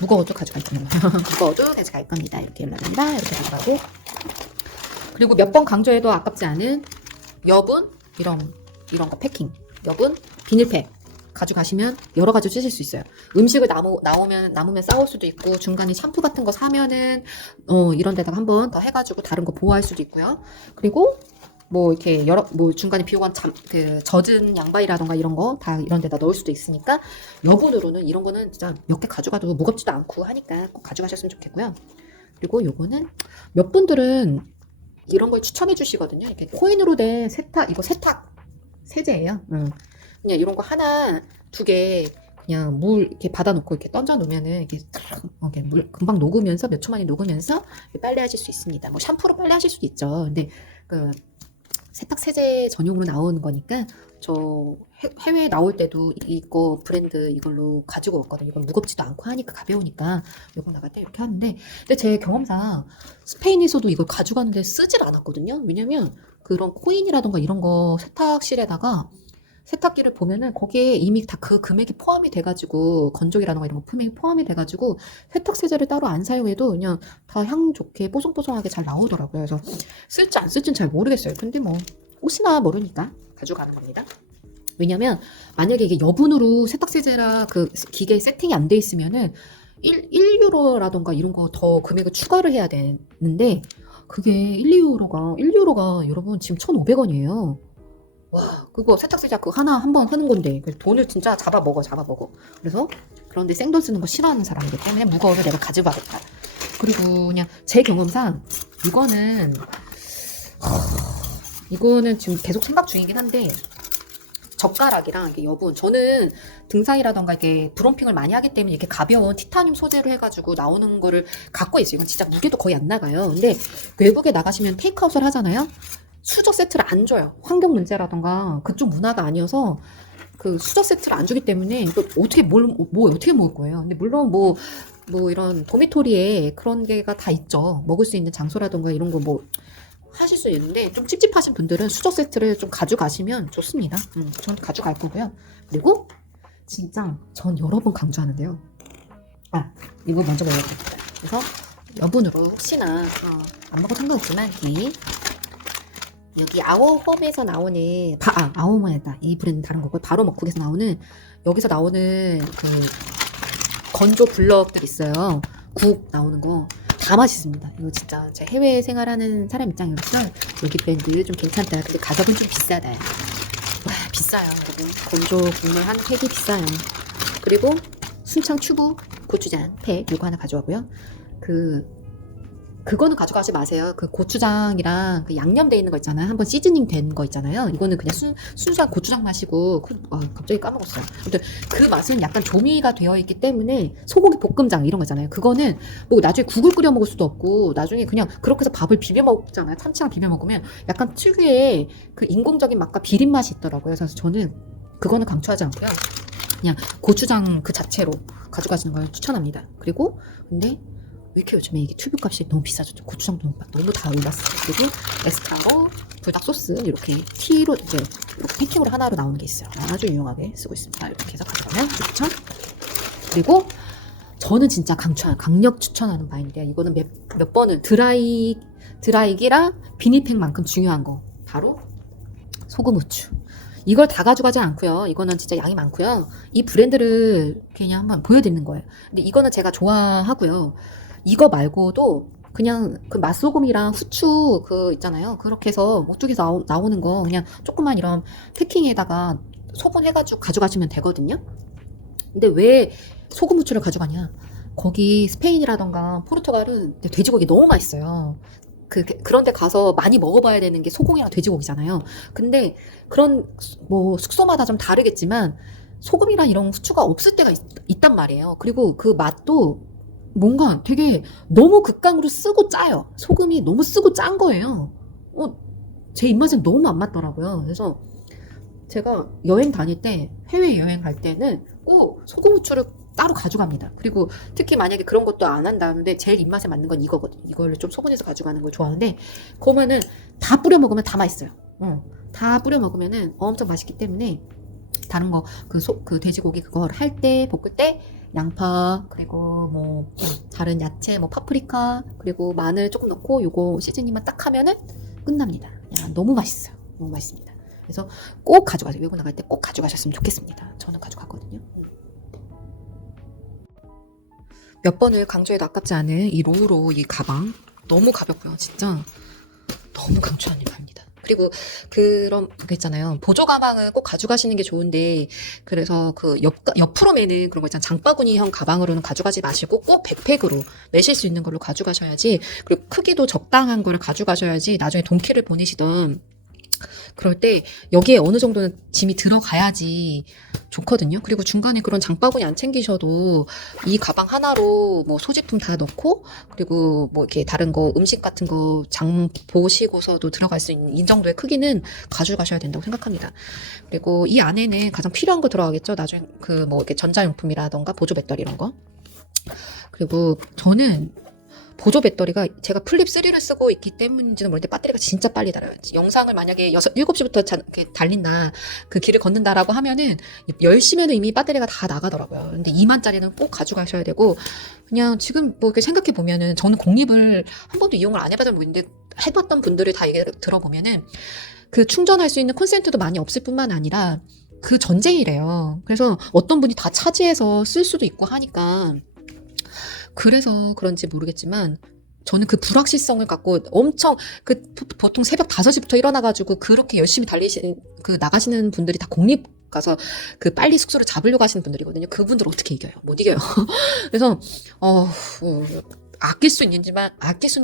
무거워도 가져갈 겁니다. 무거워도 가져갈 겁니다. 이렇게 열라면이다 이렇게 가져가고, 그리고 몇 번 강조해도 아깝지 않은 여분, 이런 거 패킹, 여분 비닐팩 가져가시면 여러 가지 쓰실 수 있어요. 음식을 남으면 싸올 수도 있고, 중간에 샴푸 같은 거 사면은 이런 데다가 한 번 더 해가지고 다른 거 보호할 수도 있고요. 그리고 뭐 이렇게 중간에 비호감 젖은 양발이라던가 이런 거 다 이런 데다 넣을 수도 있으니까, 여분으로는 이런 거는 진짜 몇 개 가져가도 무겁지도 않고 하니까 꼭 가져가셨으면 좋겠고요. 그리고 요거는 몇 분들은 이런 걸 추천해 주시거든요. 이렇게 코인으로 된 세탁, 이거 세탁 세제예요. 그냥 이런 거 하나, 두 개, 그냥 물 이렇게 받아놓고 이렇게 던져 놓으면은 이렇게 물 금방 녹으면서 몇 초 만에 녹으면서 빨래하실 수 있습니다. 뭐 샴푸로 빨래하실 수도 있죠. 근데 그 세탁 세제 전용으로 나오는 거니까 저 해외에 나올 때도 이거 브랜드 이걸로 가지고 왔거든요. 이건 무겁지도 않고 하니까 가벼우니까 이거 나갈 때 이렇게 하는데, 근데 제 경험상 스페인에서도 이걸 가져가는데 쓰질 않았거든요. 왜냐면 그런 코인이라던가 이런 거 세탁실에다가 세탁기를 보면은 거기에 이미 다 그 금액이 포함이 돼가지고, 건조기라던가 이런 거 금액이 포함이 돼가지고 세탁 세제를 따로 안 사용해도 그냥 다 향 좋게 뽀송뽀송하게 잘 나오더라고요. 그래서 쓸지 안 쓸지는 잘 모르겠어요. 근데 뭐 혹시나 모르니까 가져가는 겁니다. 왜냐면 만약에 이게 여분으로 세탁 세제라 그 기계 세팅이 안 돼 있으면은 1유로라던가 이런 거 더 금액을 추가를 해야 되는데, 그게 1유로가 여러분 지금 1,500원이에요. 와, 그거 세탁세제 그거 하나 한 번 하는 건데, 그래서 돈을 진짜 잡아먹어. 그래서 그런데 생돈 쓰는 거 싫어하는 사람이기 때문에 무거워서 내가 가져가겠다. 그리고 그냥 제 경험상 이거는 지금 계속 생각 중이긴 한데, 젓가락이랑 이게 여분, 저는 등산이라던가 이렇게 브롬핑을 많이 하기 때문에 이렇게 가벼운 티타늄 소재로 해가지고 나오는 거를 갖고 있어요. 이건 진짜 무게도 거의 안 나가요. 근데 외국에 나가시면 테이크아웃을 하잖아요. 수저 세트를 안 줘요. 환경 문제라던가 그쪽 문화가 아니어서 그 수저 세트를 안 주기 때문에 이거 어떻게 어떻게 먹을 거예요. 근데 물론 뭐 이런 도미토리에 그런 게가 다 있죠. 먹을 수 있는 장소라던가 이런 거 뭐 하실 수 있는데, 좀 찝찝하신 분들은 수저 세트를 좀 가져가시면 좋습니다. 저는 가져갈 거고요. 그리고 진짜 전 여러 번 강조하는데요. 이거 먼저 먹어야겠다. 그래서 여분으로 혹시나 안 먹어도 상관없지만 여기 아워홈에서 나오는 아워홈이다. 이 브랜드 다른 거고, 바로 먹국에서 나오는, 여기서 나오는 그 건조 블럭들 있어요. 국 나오는 거 다 맛있습니다. 이거 진짜 제 해외 생활하는 사람 입장으로서 여기 브랜드 좀 괜찮다. 근데 가격은 좀 비싸다. 와, 비싸요. 여러분. 건조 국물 한 팩이 비싸요. 그리고 순창 튜브 고추장 팩 이거 하나 가져가고요. 그거는 가져가지 마세요. 그 고추장이랑 그 양념돼 있는 거 있잖아요. 한번 시즈닝 된 거 있잖아요. 이거는 그냥 순수한 고추장 맛이고, 갑자기 까먹었어요. 아무튼 그 맛은 약간 조미가 되어 있기 때문에, 소고기 볶음장 이런 거 있잖아요. 그거는 뭐 나중에 국을 끓여 먹을 수도 없고, 나중에 그냥 그렇게 해서 밥을 비벼 먹잖아요. 참치랑 비벼 먹으면 약간 특유의 그 인공적인 맛과 비린 맛이 있더라고요. 그래서 저는 그거는 강추하지 않고요. 그냥 고추장 그 자체로 가져가시는 걸 추천합니다. 그리고 근데 왜 이렇게 요즘에 이게 튜브 값이 너무 비싸졌죠? 고추장도 너무 다 올랐어요. 그리고 에스타로 불닭 소스 이렇게 티로 이제 이렇게 패킹으로 하나로 나오는 게 있어요. 아주 유용하게 쓰고 있습니다. 이렇게 해서 가져가면 추천. 그리고 저는 진짜 강력 추천하는 바인데요. 이거는 몇 번은 드라이기랑 비닐팩만큼 중요한 거, 바로 소금, 후추. 이걸 다 가져가지 않고요. 이거는 진짜 양이 많고요. 이 브랜드를 그냥 한번 보여드리는 거예요. 근데 이거는 제가 좋아하고요. 이거 말고도 그냥 그 맛소금이랑 후추 그 있잖아요. 그렇게 해서 오뚜기에서 나오는 거 그냥 조그만 이런 패킹에다가 소분해가지고 가져가시면 되거든요. 근데 왜 소금 후추를 가져가냐? 거기 스페인이라던가 포르투갈은 돼지고기 너무 맛있어요. 그런데 가서 많이 먹어봐야 되는 게 소고기랑 돼지고기잖아요. 근데 그런 뭐 숙소마다 좀 다르겠지만 소금이랑 이런 후추가 없을 때가 있단 말이에요. 그리고 그 맛도 뭔가 되게 너무 극강으로 쓰고 짜요. 소금이 너무 쓰고 짠 거예요. 제 입맛엔 너무 안 맞더라고요. 그래서 제가 여행 다닐 때, 해외 여행 갈 때는 꼭 소금 후추를 따로 가져갑니다. 그리고 특히 만약에 그런 것도 안 한다는데 제일 입맛에 맞는 건 이거거든요. 이거를 좀 소분해서 가져가는 걸 좋아하는데, 그러면은 다 뿌려 먹으면 다 맛있어요. 다 뿌려 먹으면은 엄청 맛있기 때문에, 다른 거 그 돼지고기 그걸 할 때, 볶을 때 양파, 그리고 뭐 다른 야채, 뭐 파프리카, 그리고 마늘 조금 넣고 요거 시즈닝만 딱 하면은 끝납니다. 그냥 너무 맛있어요. 너무 맛있습니다. 그래서 꼭 가져가세요. 외국 나갈 때 꼭 가져가셨으면 좋겠습니다. 저는 가져갔거든요. 몇 번을 강조해도 아깝지 않은 이 로우로 이 가방 너무 가볍고요. 진짜 너무 강추하는 바입니다. 그리고 그런 거 있잖아요. 보조 가방은 꼭 가져가시는 게 좋은데, 그래서 그 옆으로 매는 그런 거 있잖아요. 장바구니형 가방으로는 가져가지 마시고 꼭 백팩으로 매실 수 있는 걸로 가져가셔야지. 그리고 크기도 적당한 거를 가져가셔야지 나중에 동키를 보내시던 그럴 때 여기에 어느 정도는 짐이 들어가야지 좋거든요. 그리고 중간에 그런 장바구니 안 챙기셔도 이 가방 하나로 뭐 소지품 다 넣고, 그리고 뭐 이렇게 다른 거 음식 같은 거 장 보시고서도 들어갈 수 있는 이 정도의 크기는 가져가셔야 된다고 생각합니다. 그리고 이 안에는 가장 필요한 거 들어가겠죠. 나중에 그 뭐 이렇게 전자용품이라던가 보조 배터리 이런 거. 그리고 저는 보조 배터리가 제가 플립 3를 쓰고 있기 때문인지는 모르는데 배터리가 진짜 빨리 닳아요. 영상을 만약에 7시부터 달린다, 그 길을 걷는다라고 하면은 10시면은 이미 배터리가 다 나가더라고요. 근데 2만짜리는 꼭 가져가셔야 되고, 그냥 지금 뭐 이렇게 생각해 보면은 저는 공립을 한 번도 이용을 안 해봐서 모르는데 해봤던 분들을 다 얘기 들어보면은 그 충전할 수 있는 콘센트도 많이 없을 뿐만 아니라 그 전쟁이래요. 그래서 어떤 분이 다 차지해서 쓸 수도 있고 하니까, 그래서 그런지 모르겠지만 저는 그 불확실성을 갖고 엄청 보통 새벽 5시부터 일어나가지고 그렇게 열심히 나가시는 분들이 다 공립 가서 그 빨리 숙소를 잡으려고 하시는 분들이거든요. 그분들 어떻게 이겨요? 못 이겨요. 그래서 아낄 수는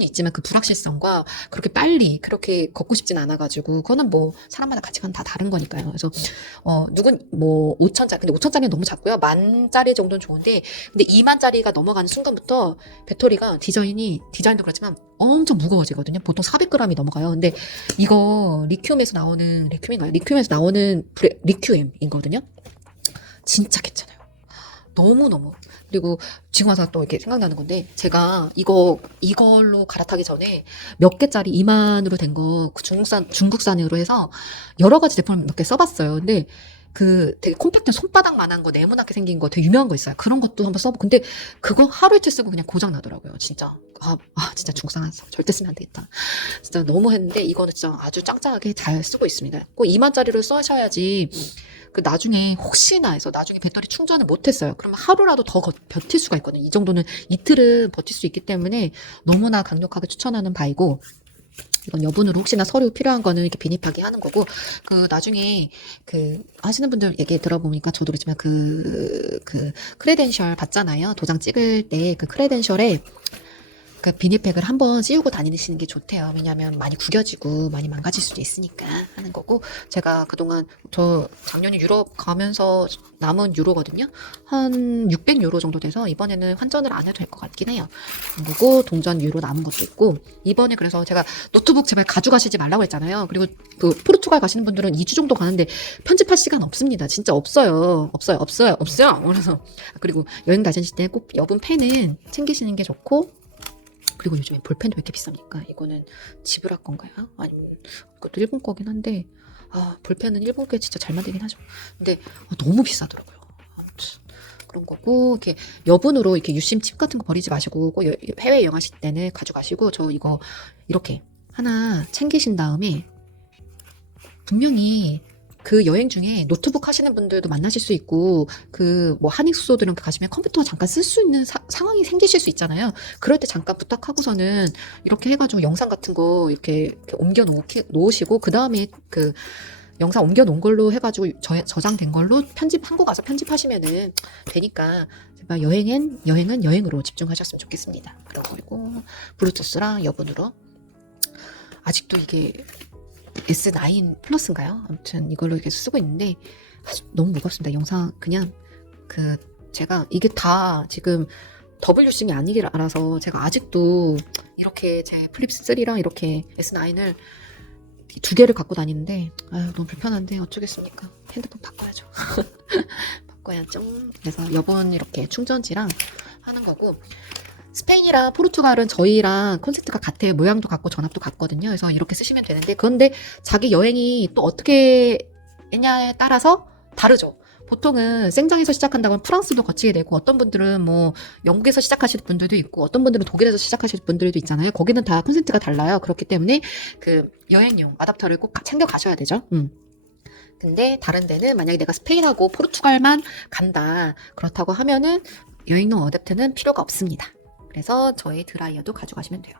있지만 그 불확실성과 그렇게 빨리 그렇게 걷고 싶진 않아가지고, 그거는 뭐 사람마다 가치관 다 다른 거니까요. 그래서 누군 뭐 5천짜리, 근데 5천짜리는 너무 작고요. 10,000짜리 정도는 좋은데, 근데 20,000짜리가 넘어가는 순간부터 배터리가 디자인도 그렇지만 엄청 무거워지거든요. 보통 400g이 넘어가요. 근데 이거 리튬에서 나오는 리튬이거든요. 진짜 괜찮아요. 너무너무. 그리고 지금 와서 또 이렇게 생각나는 건데, 제가 이걸로 갈아타기 전에 몇 개짜리 2만으로 된 거, 그 중국산으로 해서 여러 가지 제품을 몇 개 써봤어요. 근데 그 되게 콤팩트한 손바닥만한 거, 네모나게 생긴 거 되게 유명한 거 있어요. 그런 것도 한번 써보고, 근데 그거 하루 이틀 쓰고 그냥 고장 나더라고요. 진짜. 진짜 중국산 절대 쓰면 안 되겠다. 진짜 너무 했는데, 이거는 진짜 아주 짱짱하게 잘 쓰고 있습니다. 꼭 2만짜리를 써셔야지 그 나중에 혹시나 해서 나중에 배터리 충전을 못했어요. 그러면 하루라도 더 버틸 수가 있거든요. 이 정도는 이틀은 버틸 수 있기 때문에 너무나 강력하게 추천하는 바이고, 이건 여분으로 혹시나 서류 필요한 거는 이렇게 비닐하게 하는 거고, 그 나중에 그 하시는 분들 얘기 들어보니까 저도 그렇지만 그 크레덴셜 받잖아요. 도장 찍을 때 그 크레덴셜에 그 비닐팩을 한번 씌우고 다니시는 게 좋대요. 왜냐하면 많이 구겨지고 많이 망가질 수도 있으니까 하는 거고, 제가 그동안 저 작년에 유럽 가면서 남은 유로거든요. 한 600유로 정도 돼서 이번에는 환전을 안 해도 될 것 같긴 해요. 그리고 동전 유로 남은 것도 있고, 이번에 그래서 제가 노트북 제발 가져가시지 말라고 했잖아요. 그리고 그 포르투갈 가시는 분들은 2주 정도 가는데 편집할 시간 없습니다. 진짜 없어요. 그래서 그리고 여행 가실 때 꼭 여분 펜은 챙기시는 게 좋고, 그리고 요즘에 볼펜도 왜 이렇게 비쌉니까? 이거는 지브라 건가요? 아니면 이것도 일본 거긴 한데, 볼펜은 일본 게 진짜 잘 만들긴 하죠. 근데 너무 비싸더라고요. 아무튼 그런 거고, 이렇게 여분으로 이렇게 유심 칩 같은 거 버리지 마시고 꼭 해외 여행 하실 때는 가져가시고, 저 이거 이렇게 하나 챙기신 다음에, 분명히 그 여행 중에 노트북 하시는 분들도 만나실 수 있고, 그 뭐 한익수소들은 가시면 컴퓨터 잠깐 쓸 수 있는 상황이 생기실 수 있잖아요. 그럴 때 잠깐 부탁하고서는 이렇게 해가지고 영상 같은 거 이렇게 옮겨 놓으시고, 그 다음에 그 영상 옮겨 놓은 걸로 해가지고 저장된 걸로 한국 가서 편집하시면은 되니까, 제발 여행은 여행으로 집중하셨으면 좋겠습니다. 그리고 블루투스랑 여분으로, 아직도 이게 S9 플러스인가요? 아무튼 이걸로 이렇게 쓰고 있는데 너무 무겁습니다. 영상 그냥 제가 이게 다 지금 WC이 아니라서 제가 아직도 이렇게 제 플립 3랑 이렇게 S9을 2개를 갖고 다니는데, 너무 불편한데 어쩌겠습니까? 핸드폰 바꿔야죠. 바꿔야죠. 그래서 여분 이렇게 충전지랑 하는 거고, 스페인이랑 포르투갈은 저희랑 콘셉트가 같아요. 모양도 같고 전압도 같거든요. 그래서 이렇게 쓰시면 되는데, 그런데 자기 여행이 또 어떻게 했냐에 따라서 다르죠. 보통은 생장에서 시작한다고 프랑스도 거치게 되고, 어떤 분들은 뭐 영국에서 시작하실 분들도 있고, 어떤 분들은 독일에서 시작하실 분들도 있잖아요. 거기는 다 콘센트가 달라요. 그렇기 때문에 그 여행용 아답터를 꼭 챙겨 가셔야 되죠. 근데 다른 데는 만약에 내가 스페인하고 포르투갈만 간다, 그렇다고 하면은 여행용 어댑터는 필요가 없습니다. 그래서 저의 드라이어도 가져가시면 돼요.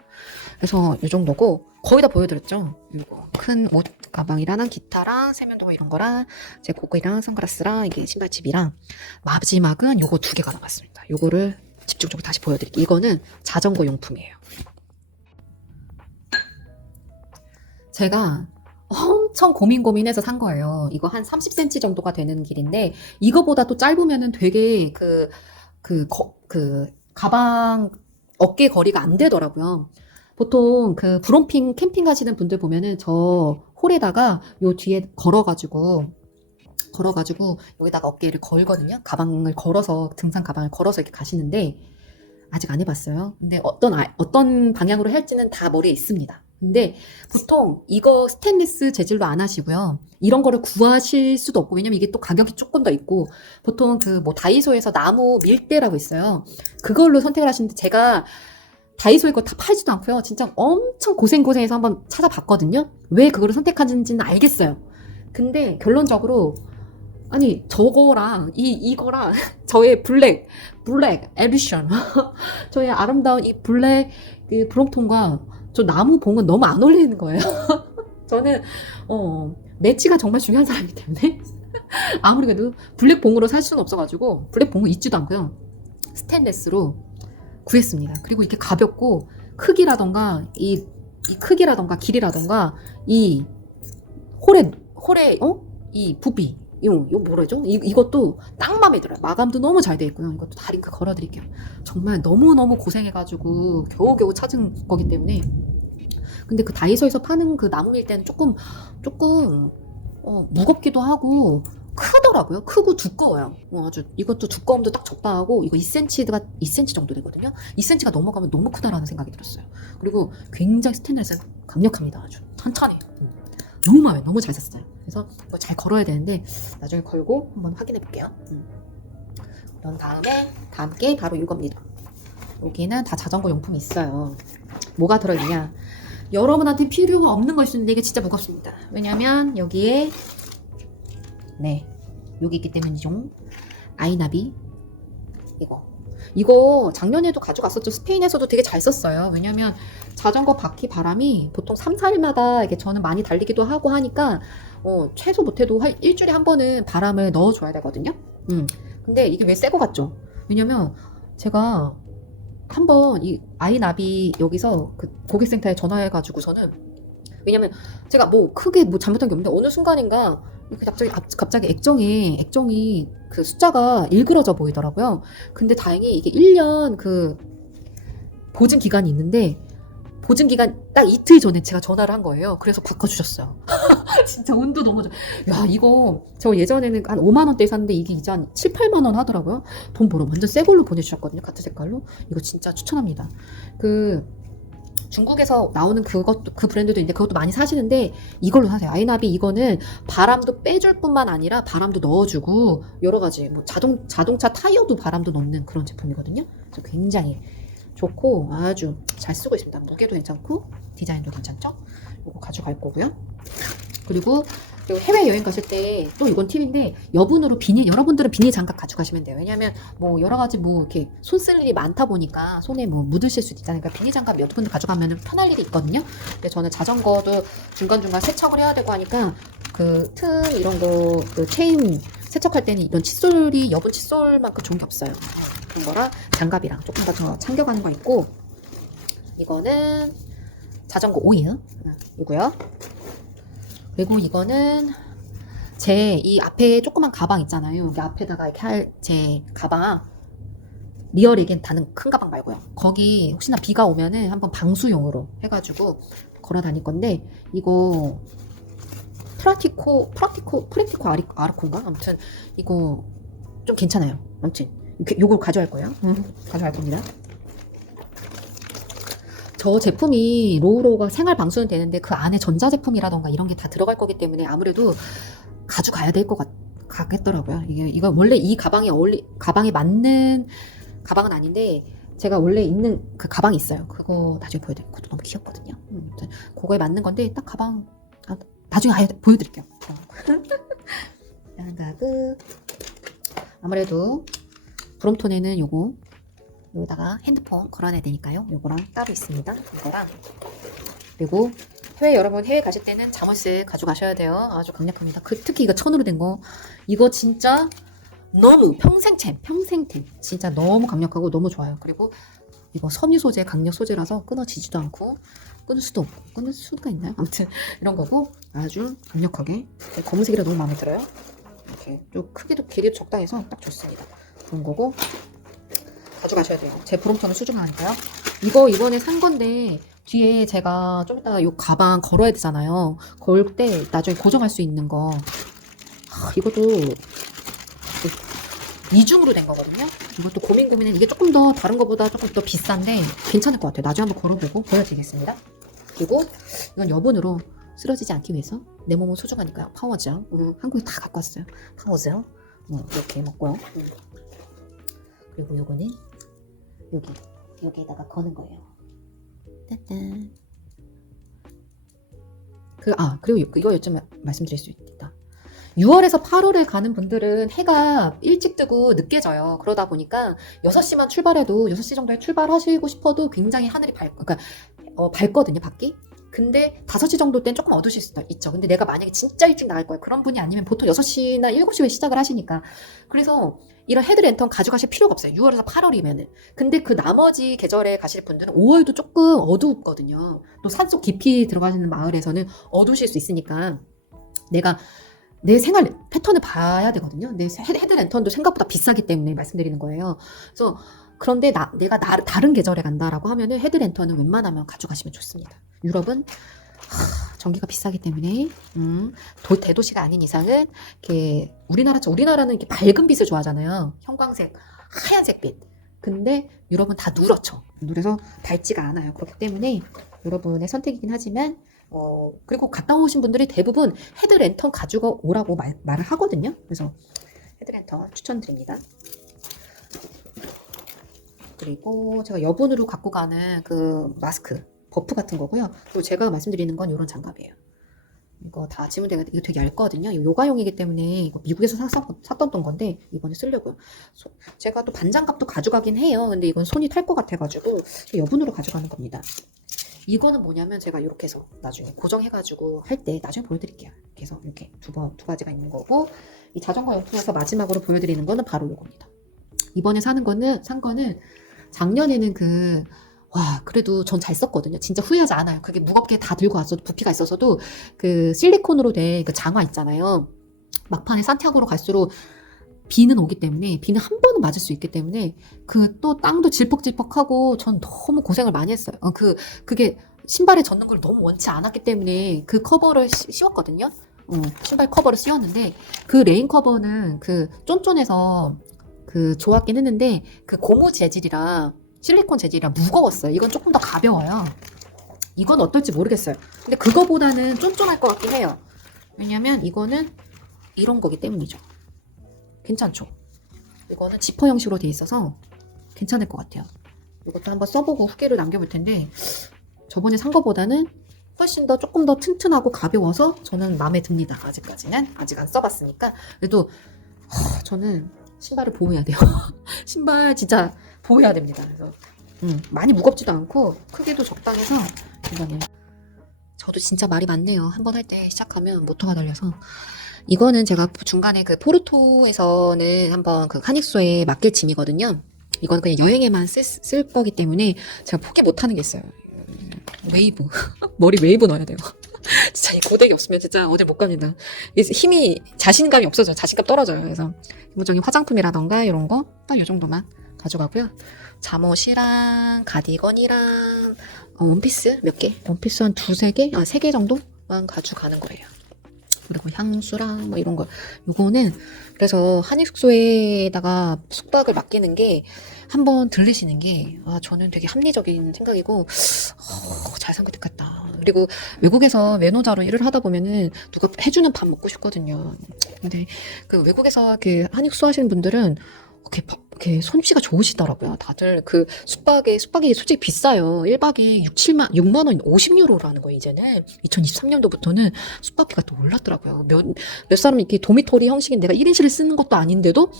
그래서 이 정도고 거의 다 보여드렸죠. 이거 큰 옷 가방이랑 기타랑 세면도구 이런 거랑 제 고글이랑 선글라스랑 이게 신발집이랑 마지막은 요거 2개가 남았습니다. 요거를 집중적으로 다시 보여드릴게요. 이거는 자전거 용품이에요. 제가 엄청 고민해서 산 거예요. 이거 한 30cm 정도가 되는 길인데 이거보다 또 짧으면은 되게 가방 어깨 거리가 안 되더라고요. 보통 그 브롬핑 캠핑 가시는 분들 보면은 저 홀에다가 요 뒤에 걸어가지고 여기다가 어깨를 걸거든요. 가방을 걸어서 등산 가방을 걸어서 이렇게 가시는데 아직 안 해봤어요. 근데 어떤 방향으로 할지는 다 머리에 있습니다. 근데 보통 이거 스테인리스 재질로 안 하시고요. 이런 거를 구하실 수도 없고, 왜냐면 이게 또 가격이 조금 더 있고, 보통 그 뭐 다이소에서 나무 밀대라고 있어요. 그걸로 선택을 하시는데 제가 다이소에 거 다 팔지도 않고요. 진짜 엄청 고생해서 한번 찾아봤거든요. 왜 그거를 선택하는지는 알겠어요. 근데 결론적으로 아니 저거랑 이거랑 저의 블랙 에디션 저의 아름다운 이 블랙 그 브롬톤과 저 나무 봉은 너무 안 어울리는 거예요. 저는 매치가 정말 중요한 사람이기 때문에 아무리 그래도 블랙 봉으로 살 수는 없어가지고 블랙 봉은 있지도 않고요. 스테인레스로 구했습니다. 그리고 이렇게 가볍고 크기라던가 이 크기라던가 길이라던가 이 홀에 이 부비 이거 뭐라죠? 이것도 딱 마음에 들어요. 마감도 너무 잘 돼 있고요. 이것도 다 링크 걸어드릴게요. 정말 너무너무 고생해가지고 겨우겨우 찾은 거기 때문에. 근데 그 다이소에서 파는 그 나무 밀대는 조금 무겁기도 하고 크더라고요. 크고 두꺼워요. 아주 이것도 두꺼움도 딱 적당하고 이거 2cm가 2cm 정도 되거든요. 2cm가 넘어가면 너무 크다라는 생각이 들었어요. 그리고 굉장히 스테인리스 강력합니다. 아주 천천히. 너무 마음에 너무 잘 샀어요. 그래서 이거 잘 걸어야 되는데 나중에 걸고 한번 확인해 볼게요. 그런 다음 게 바로 이겁니다. 여기는 다 자전거 용품이 있어요. 뭐가 들어있냐? 여러분한테 필요가 없는 걸 수 있는데 이게 진짜 무겁습니다. 왜냐면 여기에 여기 있기 때문이죠. 아이나비 이거 작년에도 가져갔었죠. 스페인에서도 되게 잘 썼어요. 왜냐면 자전거 바퀴 바람이 보통 3, 4일마다 이게 저는 많이 달리기도 하고 하니까 최소 못해도 일주일에 한 번은 바람을 넣어줘야 되거든요. 근데 이게 왜 새 거 같죠? 왜냐면 제가 한번 이 아이나비 여기서 그 고객센터에 전화해가지고서는 왜냐면 제가 뭐 크게 뭐 잘못한 게 없는데 어느 순간인가 갑자기 액정이 그 숫자가 일그러져 보이더라고요. 근데 다행히 이게 1년 그 보증 기간이 있는데 보증 기간 딱 이틀 전에 제가 전화를 한 거예요. 그래서 바꿔주셨어요. 진짜 운도 너무 좋아. 야 이거 저 예전에는 한 5만 원대에 샀는데 이게 이제 한 7, 8만 원 하더라고요. 돈 벌어 완전 새 걸로 보내주셨거든요. 같은 색깔로. 이거 진짜 추천합니다. 중국에서 나오는 그 브랜드도 있는데 그것도 많이 사시는데 이걸로 사세요. 아이나비 이거는 바람도 빼줄 뿐만 아니라 바람도 넣어주고 여러 가지 뭐 자동차 타이어도 바람도 넣는 그런 제품이거든요. 그래서 굉장히 좋고 아주 잘 쓰고 있습니다. 무게도 괜찮고 디자인도 괜찮죠? 이거 가져갈 거고요. 그리고 해외여행 가실 때 또 이건 팁인데 여러분들은 비닐 장갑 가져가시면 돼요. 왜냐면 뭐 여러 가지 뭐 이렇게 손 쓸 일이 많다 보니까 손에 뭐 묻으실 수도 있잖아요. 그러니까 비닐 장갑 몇 군데 가져가면 편할 일이 있거든요. 근데 저는 자전거도 중간중간 세척을 해야 되고 하니까 그 틈 이런 거 그 체인 세척할 때는 이런 칫솔이 여분 칫솔만큼 좋은 게 없어요. 그런 거랑 장갑이랑 조금 더 챙겨가는 거 있고 이거는 자전거 오일 이고요. 그리고 이거는 제 이 앞에 조그만 가방 있잖아요. 여기 앞에다가 이렇게 할 제 가방 리어리겐 다는 큰 가방 말고요. 거기 혹시나 비가 오면은 한번 방수용으로 해가지고 걸어 다닐 건데 이거 프라티코 아르코인가? 아무튼 이거 좀 괜찮아요. 아무튼 요거 가져갈 거예요. 가져갈 겁니다. 저 제품이 로우로우가 생활 방수는 되는데 그 안에 전자제품이라던가 이런 게 다 들어갈 거기 때문에 아무래도 가져가야 될 것 같겠더라고요. 이거 원래 이 가방에 맞는 가방은 아닌데 제가 원래 있는 그 가방이 있어요. 그거 나중에 보여드릴게요. 그것도 너무 귀엽거든요. 그거에 맞는 건데 딱 가방 나중에 보여드릴게요. 장갑 아무래도 브롬톤에는 요거 여기다가 핸드폰 걸어놔야 되니까요. 요거랑 따로 있습니다. 이거랑. 그리고 여러분 해외 가실 때는 자물쇠 가져가셔야 돼요. 아주 강력합니다. 특히 이거 천으로 된 거. 이거 진짜 너무 평생템. 진짜 너무 강력하고 너무 좋아요. 그리고 이거 섬유 소재, 강력 소재라서 끊어지지도 않고 끊을 수도 없고 끊을 수가 있나요? 아무튼 이런 거고 아주 강력하게 검은색이라 너무 마음에 들어요. 이렇게 좀 크기도 길이도 적당해서 딱 좋습니다. 그런 거고 가져가셔야 돼요. 제 브롬톤은 소중하니까요. 이거 이번에 산 건데 뒤에 제가 좀 이따가 요 가방 걸어야 되잖아요. 걸 때 나중에 고정할 수 있는 거. 이것도 이중으로 된 거거든요. 이것도 고민은 이게 조금 더 다른 거보다 조금 더 비싼데 괜찮을 것 같아요. 나중에 한번 걸어보고 보여드리겠습니다. 그리고 이건 여분으로 쓰러지지 않기 위해서 내 몸은 소중하니까요. 파워젤. 한국에 다 갖고 왔어요. 파워젤. 이렇게 먹고요. 그리고 요거는 여기에다가 거는 거예요. 따단. 그리고 이거 요즘 말씀드릴 수 있다. 6월에서 8월에 가는 분들은 해가 일찍 뜨고 늦게 져요. 그러다 보니까 6시만 출발해도 6시 정도에 출발하시고 싶어도 굉장히 하늘이 밝거든요, 밖이. 근데 5시 정도 땐 조금 어두우실 수도 있죠. 근데 내가 만약에 진짜 일찍 나갈 거예요. 그런 분이 아니면 보통 6시나 7시에 시작을 하시니까. 그래서 이런 헤드랜턴 가져가실 필요가 없어요. 6월에서 8월이면은. 근데 그 나머지 계절에 가실 분들은 5월도 조금 어둡거든요. 또 산속 깊이 들어가시는 마을에서는 어두우실 수 있으니까 내가 내 생활 패턴을 봐야 되거든요. 내 헤드랜턴도 생각보다 비싸기 때문에 말씀드리는 거예요. 그래서 그런데 내가 다른 계절에 간다라고 하면은 헤드랜턴은 웬만하면 가져가시면 좋습니다. 유럽은 전기가 비싸기 때문에 대도시가 아닌 이상은 이렇게 우리나라는 이렇게 밝은 빛을 좋아하잖아요. 형광색, 하얀색 빛. 근데 유럽은 다 누렇죠. 누래서 밝지가 않아요. 그렇기 때문에 여러분의 선택이긴 하지만 그리고 갔다 오신 분들이 대부분 헤드랜턴 가지고 오라고 말을 하거든요. 그래서 헤드랜턴 추천드립니다. 그리고 제가 여분으로 갖고 가는 그 마스크, 버프 같은 거고요. 그리고 제가 말씀드리는 건 이런 장갑이에요. 이거 다 지문대가 이거 되게 얇거든요. 요가용이기 때문에 이거 미국에서 샀던 건데 이번에 쓰려고요. 제가 또 반장갑도 가져가긴 해요. 근데 이건 손이 탈 것 같아가지고 여분으로 가져가는 겁니다. 이거는 뭐냐면 제가 이렇게 해서 나중에 고정해가지고 할 때 나중에 보여드릴게요. 그래서 이렇게 두 가지가 있는 거고 이 자전거 용품에서 마지막으로 보여드리는 거는 바로 이겁니다. 이번에 산 거는 작년에는 그래도 전 잘 썼거든요. 진짜 후회하지 않아요. 그게 무겁게 다 들고 왔어도 부피가 있어서도 그 실리콘으로 된 그 장화 있잖아요. 막판에 산티아고로 갈수록 비는 오기 때문에 비는 한 번은 맞을 수 있기 때문에 또 땅도 질퍽질퍽하고 전 너무 고생을 많이 했어요. 그게 신발에 젖는 걸 너무 원치 않았기 때문에 그 커버를 씌웠거든요. 신발 커버를 씌웠는데 그 레인 커버는 그 쫀쫀해서 좋았긴 했는데 그 고무 재질이랑 실리콘 재질이랑 무거웠어요. 이건 조금 더 가벼워요. 이건 어떨지 모르겠어요. 근데 그거보다는 쫀쫀할 것 같긴 해요. 왜냐면 이거는 이런 거기 때문이죠. 괜찮죠? 이거는 지퍼 형식으로 돼 있어서 괜찮을 것 같아요. 이것도 한번 써보고 후기를 남겨볼 텐데 저번에 산 거보다는 훨씬 더 조금 더 튼튼하고 가벼워서 저는 마음에 듭니다. 아직까지는 아직 안 써봤으니까. 그래도 저는 신발을 보호해야 돼요. 신발 진짜 보호해야 됩니다. 그래서 많이 무겁지도 않고 크기도 적당해서 이거는 저도 진짜 말이 많네요. 한번 할 때 시작하면 모터가 달려서 이거는 제가 중간에 그 포르토에서는 한번 그 한익소에 맡길 짐이거든요. 이건 그냥 여행에만 쓸 거기 때문에 제가 포기 못하는 게 있어요. 웨이브 머리 웨이브 넣어야 돼요. 진짜 이 고데기 없으면 진짜 어딜 못 갑니다. 힘이 자신감이 없어져요. 자신감 떨어져요. 그래서 기본적인 화장품이라던가 이런 거 딱 이 정도만 가져가고요. 잠옷이랑 가디건이랑 원피스 몇 개? 원피스 한 2-3개? 3개 정도만 가져가는 거예요. 그리고 향수랑 뭐 이런 거. 요거는 그래서 한익숙소에다가 숙박을 맡기는 게 한번 들리시는 게 저는 되게 합리적인 생각이고 잘 선택했다. 그리고 외국에서 외노자로 일을 하다 보면은 누가 해주는 밥 먹고 싶거든요. 근데 그 외국에서 그 한익숙소 하시는 분들은 이렇게 솜씨가 좋으시더라고요. 다들 그 숙박이 솔직히 비싸요. 1박에 6만 원, 50유로라는 거예요, 이제는. 2023년도부터는 숙박비가 또 올랐더라고요. 몇 사람이 이렇게 도미토리 형식인 내가 1인실을 쓰는 것도 아닌데도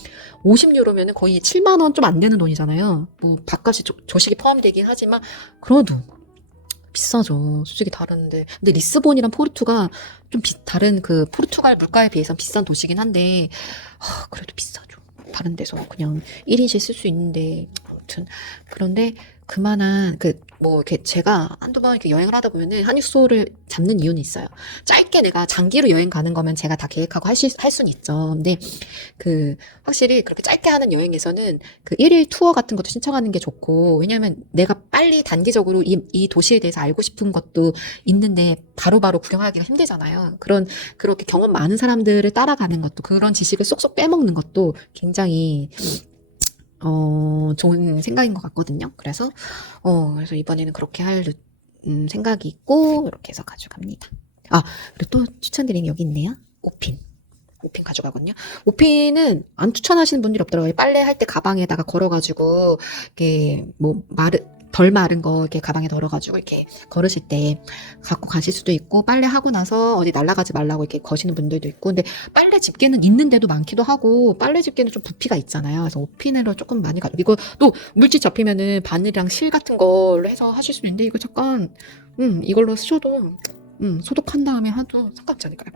50유로면은 거의 7만 원 좀 안 되는 돈이잖아요. 뭐, 밥값이 조식이 포함되긴 하지만, 그래도 비싸죠. 솔직히 다른데. 근데 리스본이랑 포르투가 좀 다른 그 포르투갈 물가에 비해서 비싼 도시긴 한데, 그래도 비싸죠. 다른 데서 그냥 1인실 쓸 수 있는데, 아무튼. 그런데 그만한, 이렇게 제가 한두 번 이렇게 여행을 하다 보면은 한육소를 잡는 이유는 있어요. 짧게 내가 장기로 여행 가는 거면 제가 다 계획하고 할 수는 있죠. 근데 확실히 그렇게 짧게 하는 여행에서는 그 1일 투어 같은 것도 신청하는 게 좋고, 왜냐면 내가 빨리 단기적으로 이 도시에 대해서 알고 싶은 것도 있는데 바로바로 구경하기가 힘들잖아요. 그렇게 경험 많은 사람들을 따라가는 것도, 그런 지식을 쏙쏙 빼먹는 것도 굉장히 좋은 생각인 것 같거든요. 그래서 이번에는 그렇게 할 생각이 있고, 이렇게 해서 가져갑니다. 그리고 또 추천드린 게 여기 있네요. 오핀 가져가거든요. 오핀은 안 추천하시는 분들이 없더라고요. 빨래할 때 가방에다가 걸어가지고, 이렇게, 덜 마른 거 이렇게 가방에 덜어가지고 이렇게 걸으실 때 갖고 가실 수도 있고, 빨래하고 나서 어디 날아가지 말라고 이렇게 거시는 분들도 있고, 근데 빨래 집게는 있는데도 많기도 하고, 빨래 집게는 좀 부피가 있잖아요. 그래서 오핀으로 조금 많이 이거 또 물집 접히면은 바늘이랑 실 같은 걸로 해서 하실 수 있는데, 이거 잠깐, 이걸로 쓰셔도, 소독한 다음에 하도 상관없지 않을까요?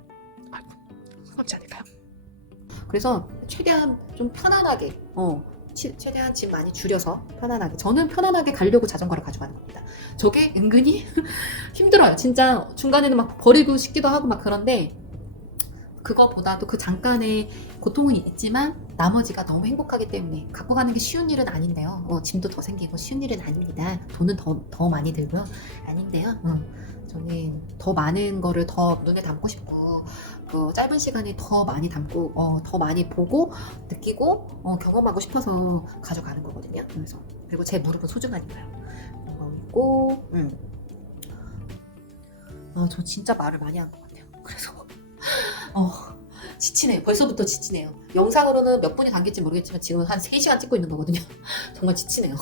상관없지 않을까요? 그래서 최대한 좀 편안하게, 최대한 짐 많이 줄여서 편안하게. 저는 편안하게 가려고 자전거를 가져가는 겁니다. 저게 은근히 힘들어요. 진짜 중간에는 막 버리고 싶기도 하고 막 그런데, 그거보다도 그 잠깐의 고통은 있지만 나머지가 너무 행복하기 때문에 갖고 가는 게 쉬운 일은 아닌데요. 짐도 더 생기고 쉬운 일은 아닙니다. 돈은 더 많이 들고요. 아닌데요. 저는 더 많은 거를 더 눈에 담고 싶고, 짧은 시간에 더 많이 담고, 더 많이 보고, 느끼고, 경험하고 싶어서 가져가는 거거든요. 그리고 제 무릎은 소중하니까요. 그거 있고, 저 진짜 말을 많이 한 것 같아요. 그래서, 지치네요. 벌써부터 지치네요. 영상으로는 몇 분이 담길지 모르겠지만 지금 한 3시간 찍고 있는 거거든요. 정말 지치네요.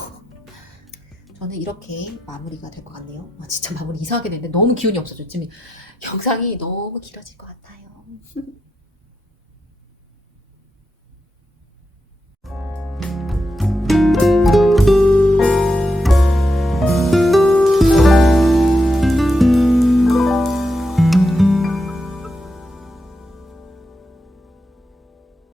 저는 이렇게 마무리가 될 것 같네요. 진짜 마무리 이상하게 됐는데 너무 기운이 없어져. 지금 영상이 너무 길어질 것 같아요.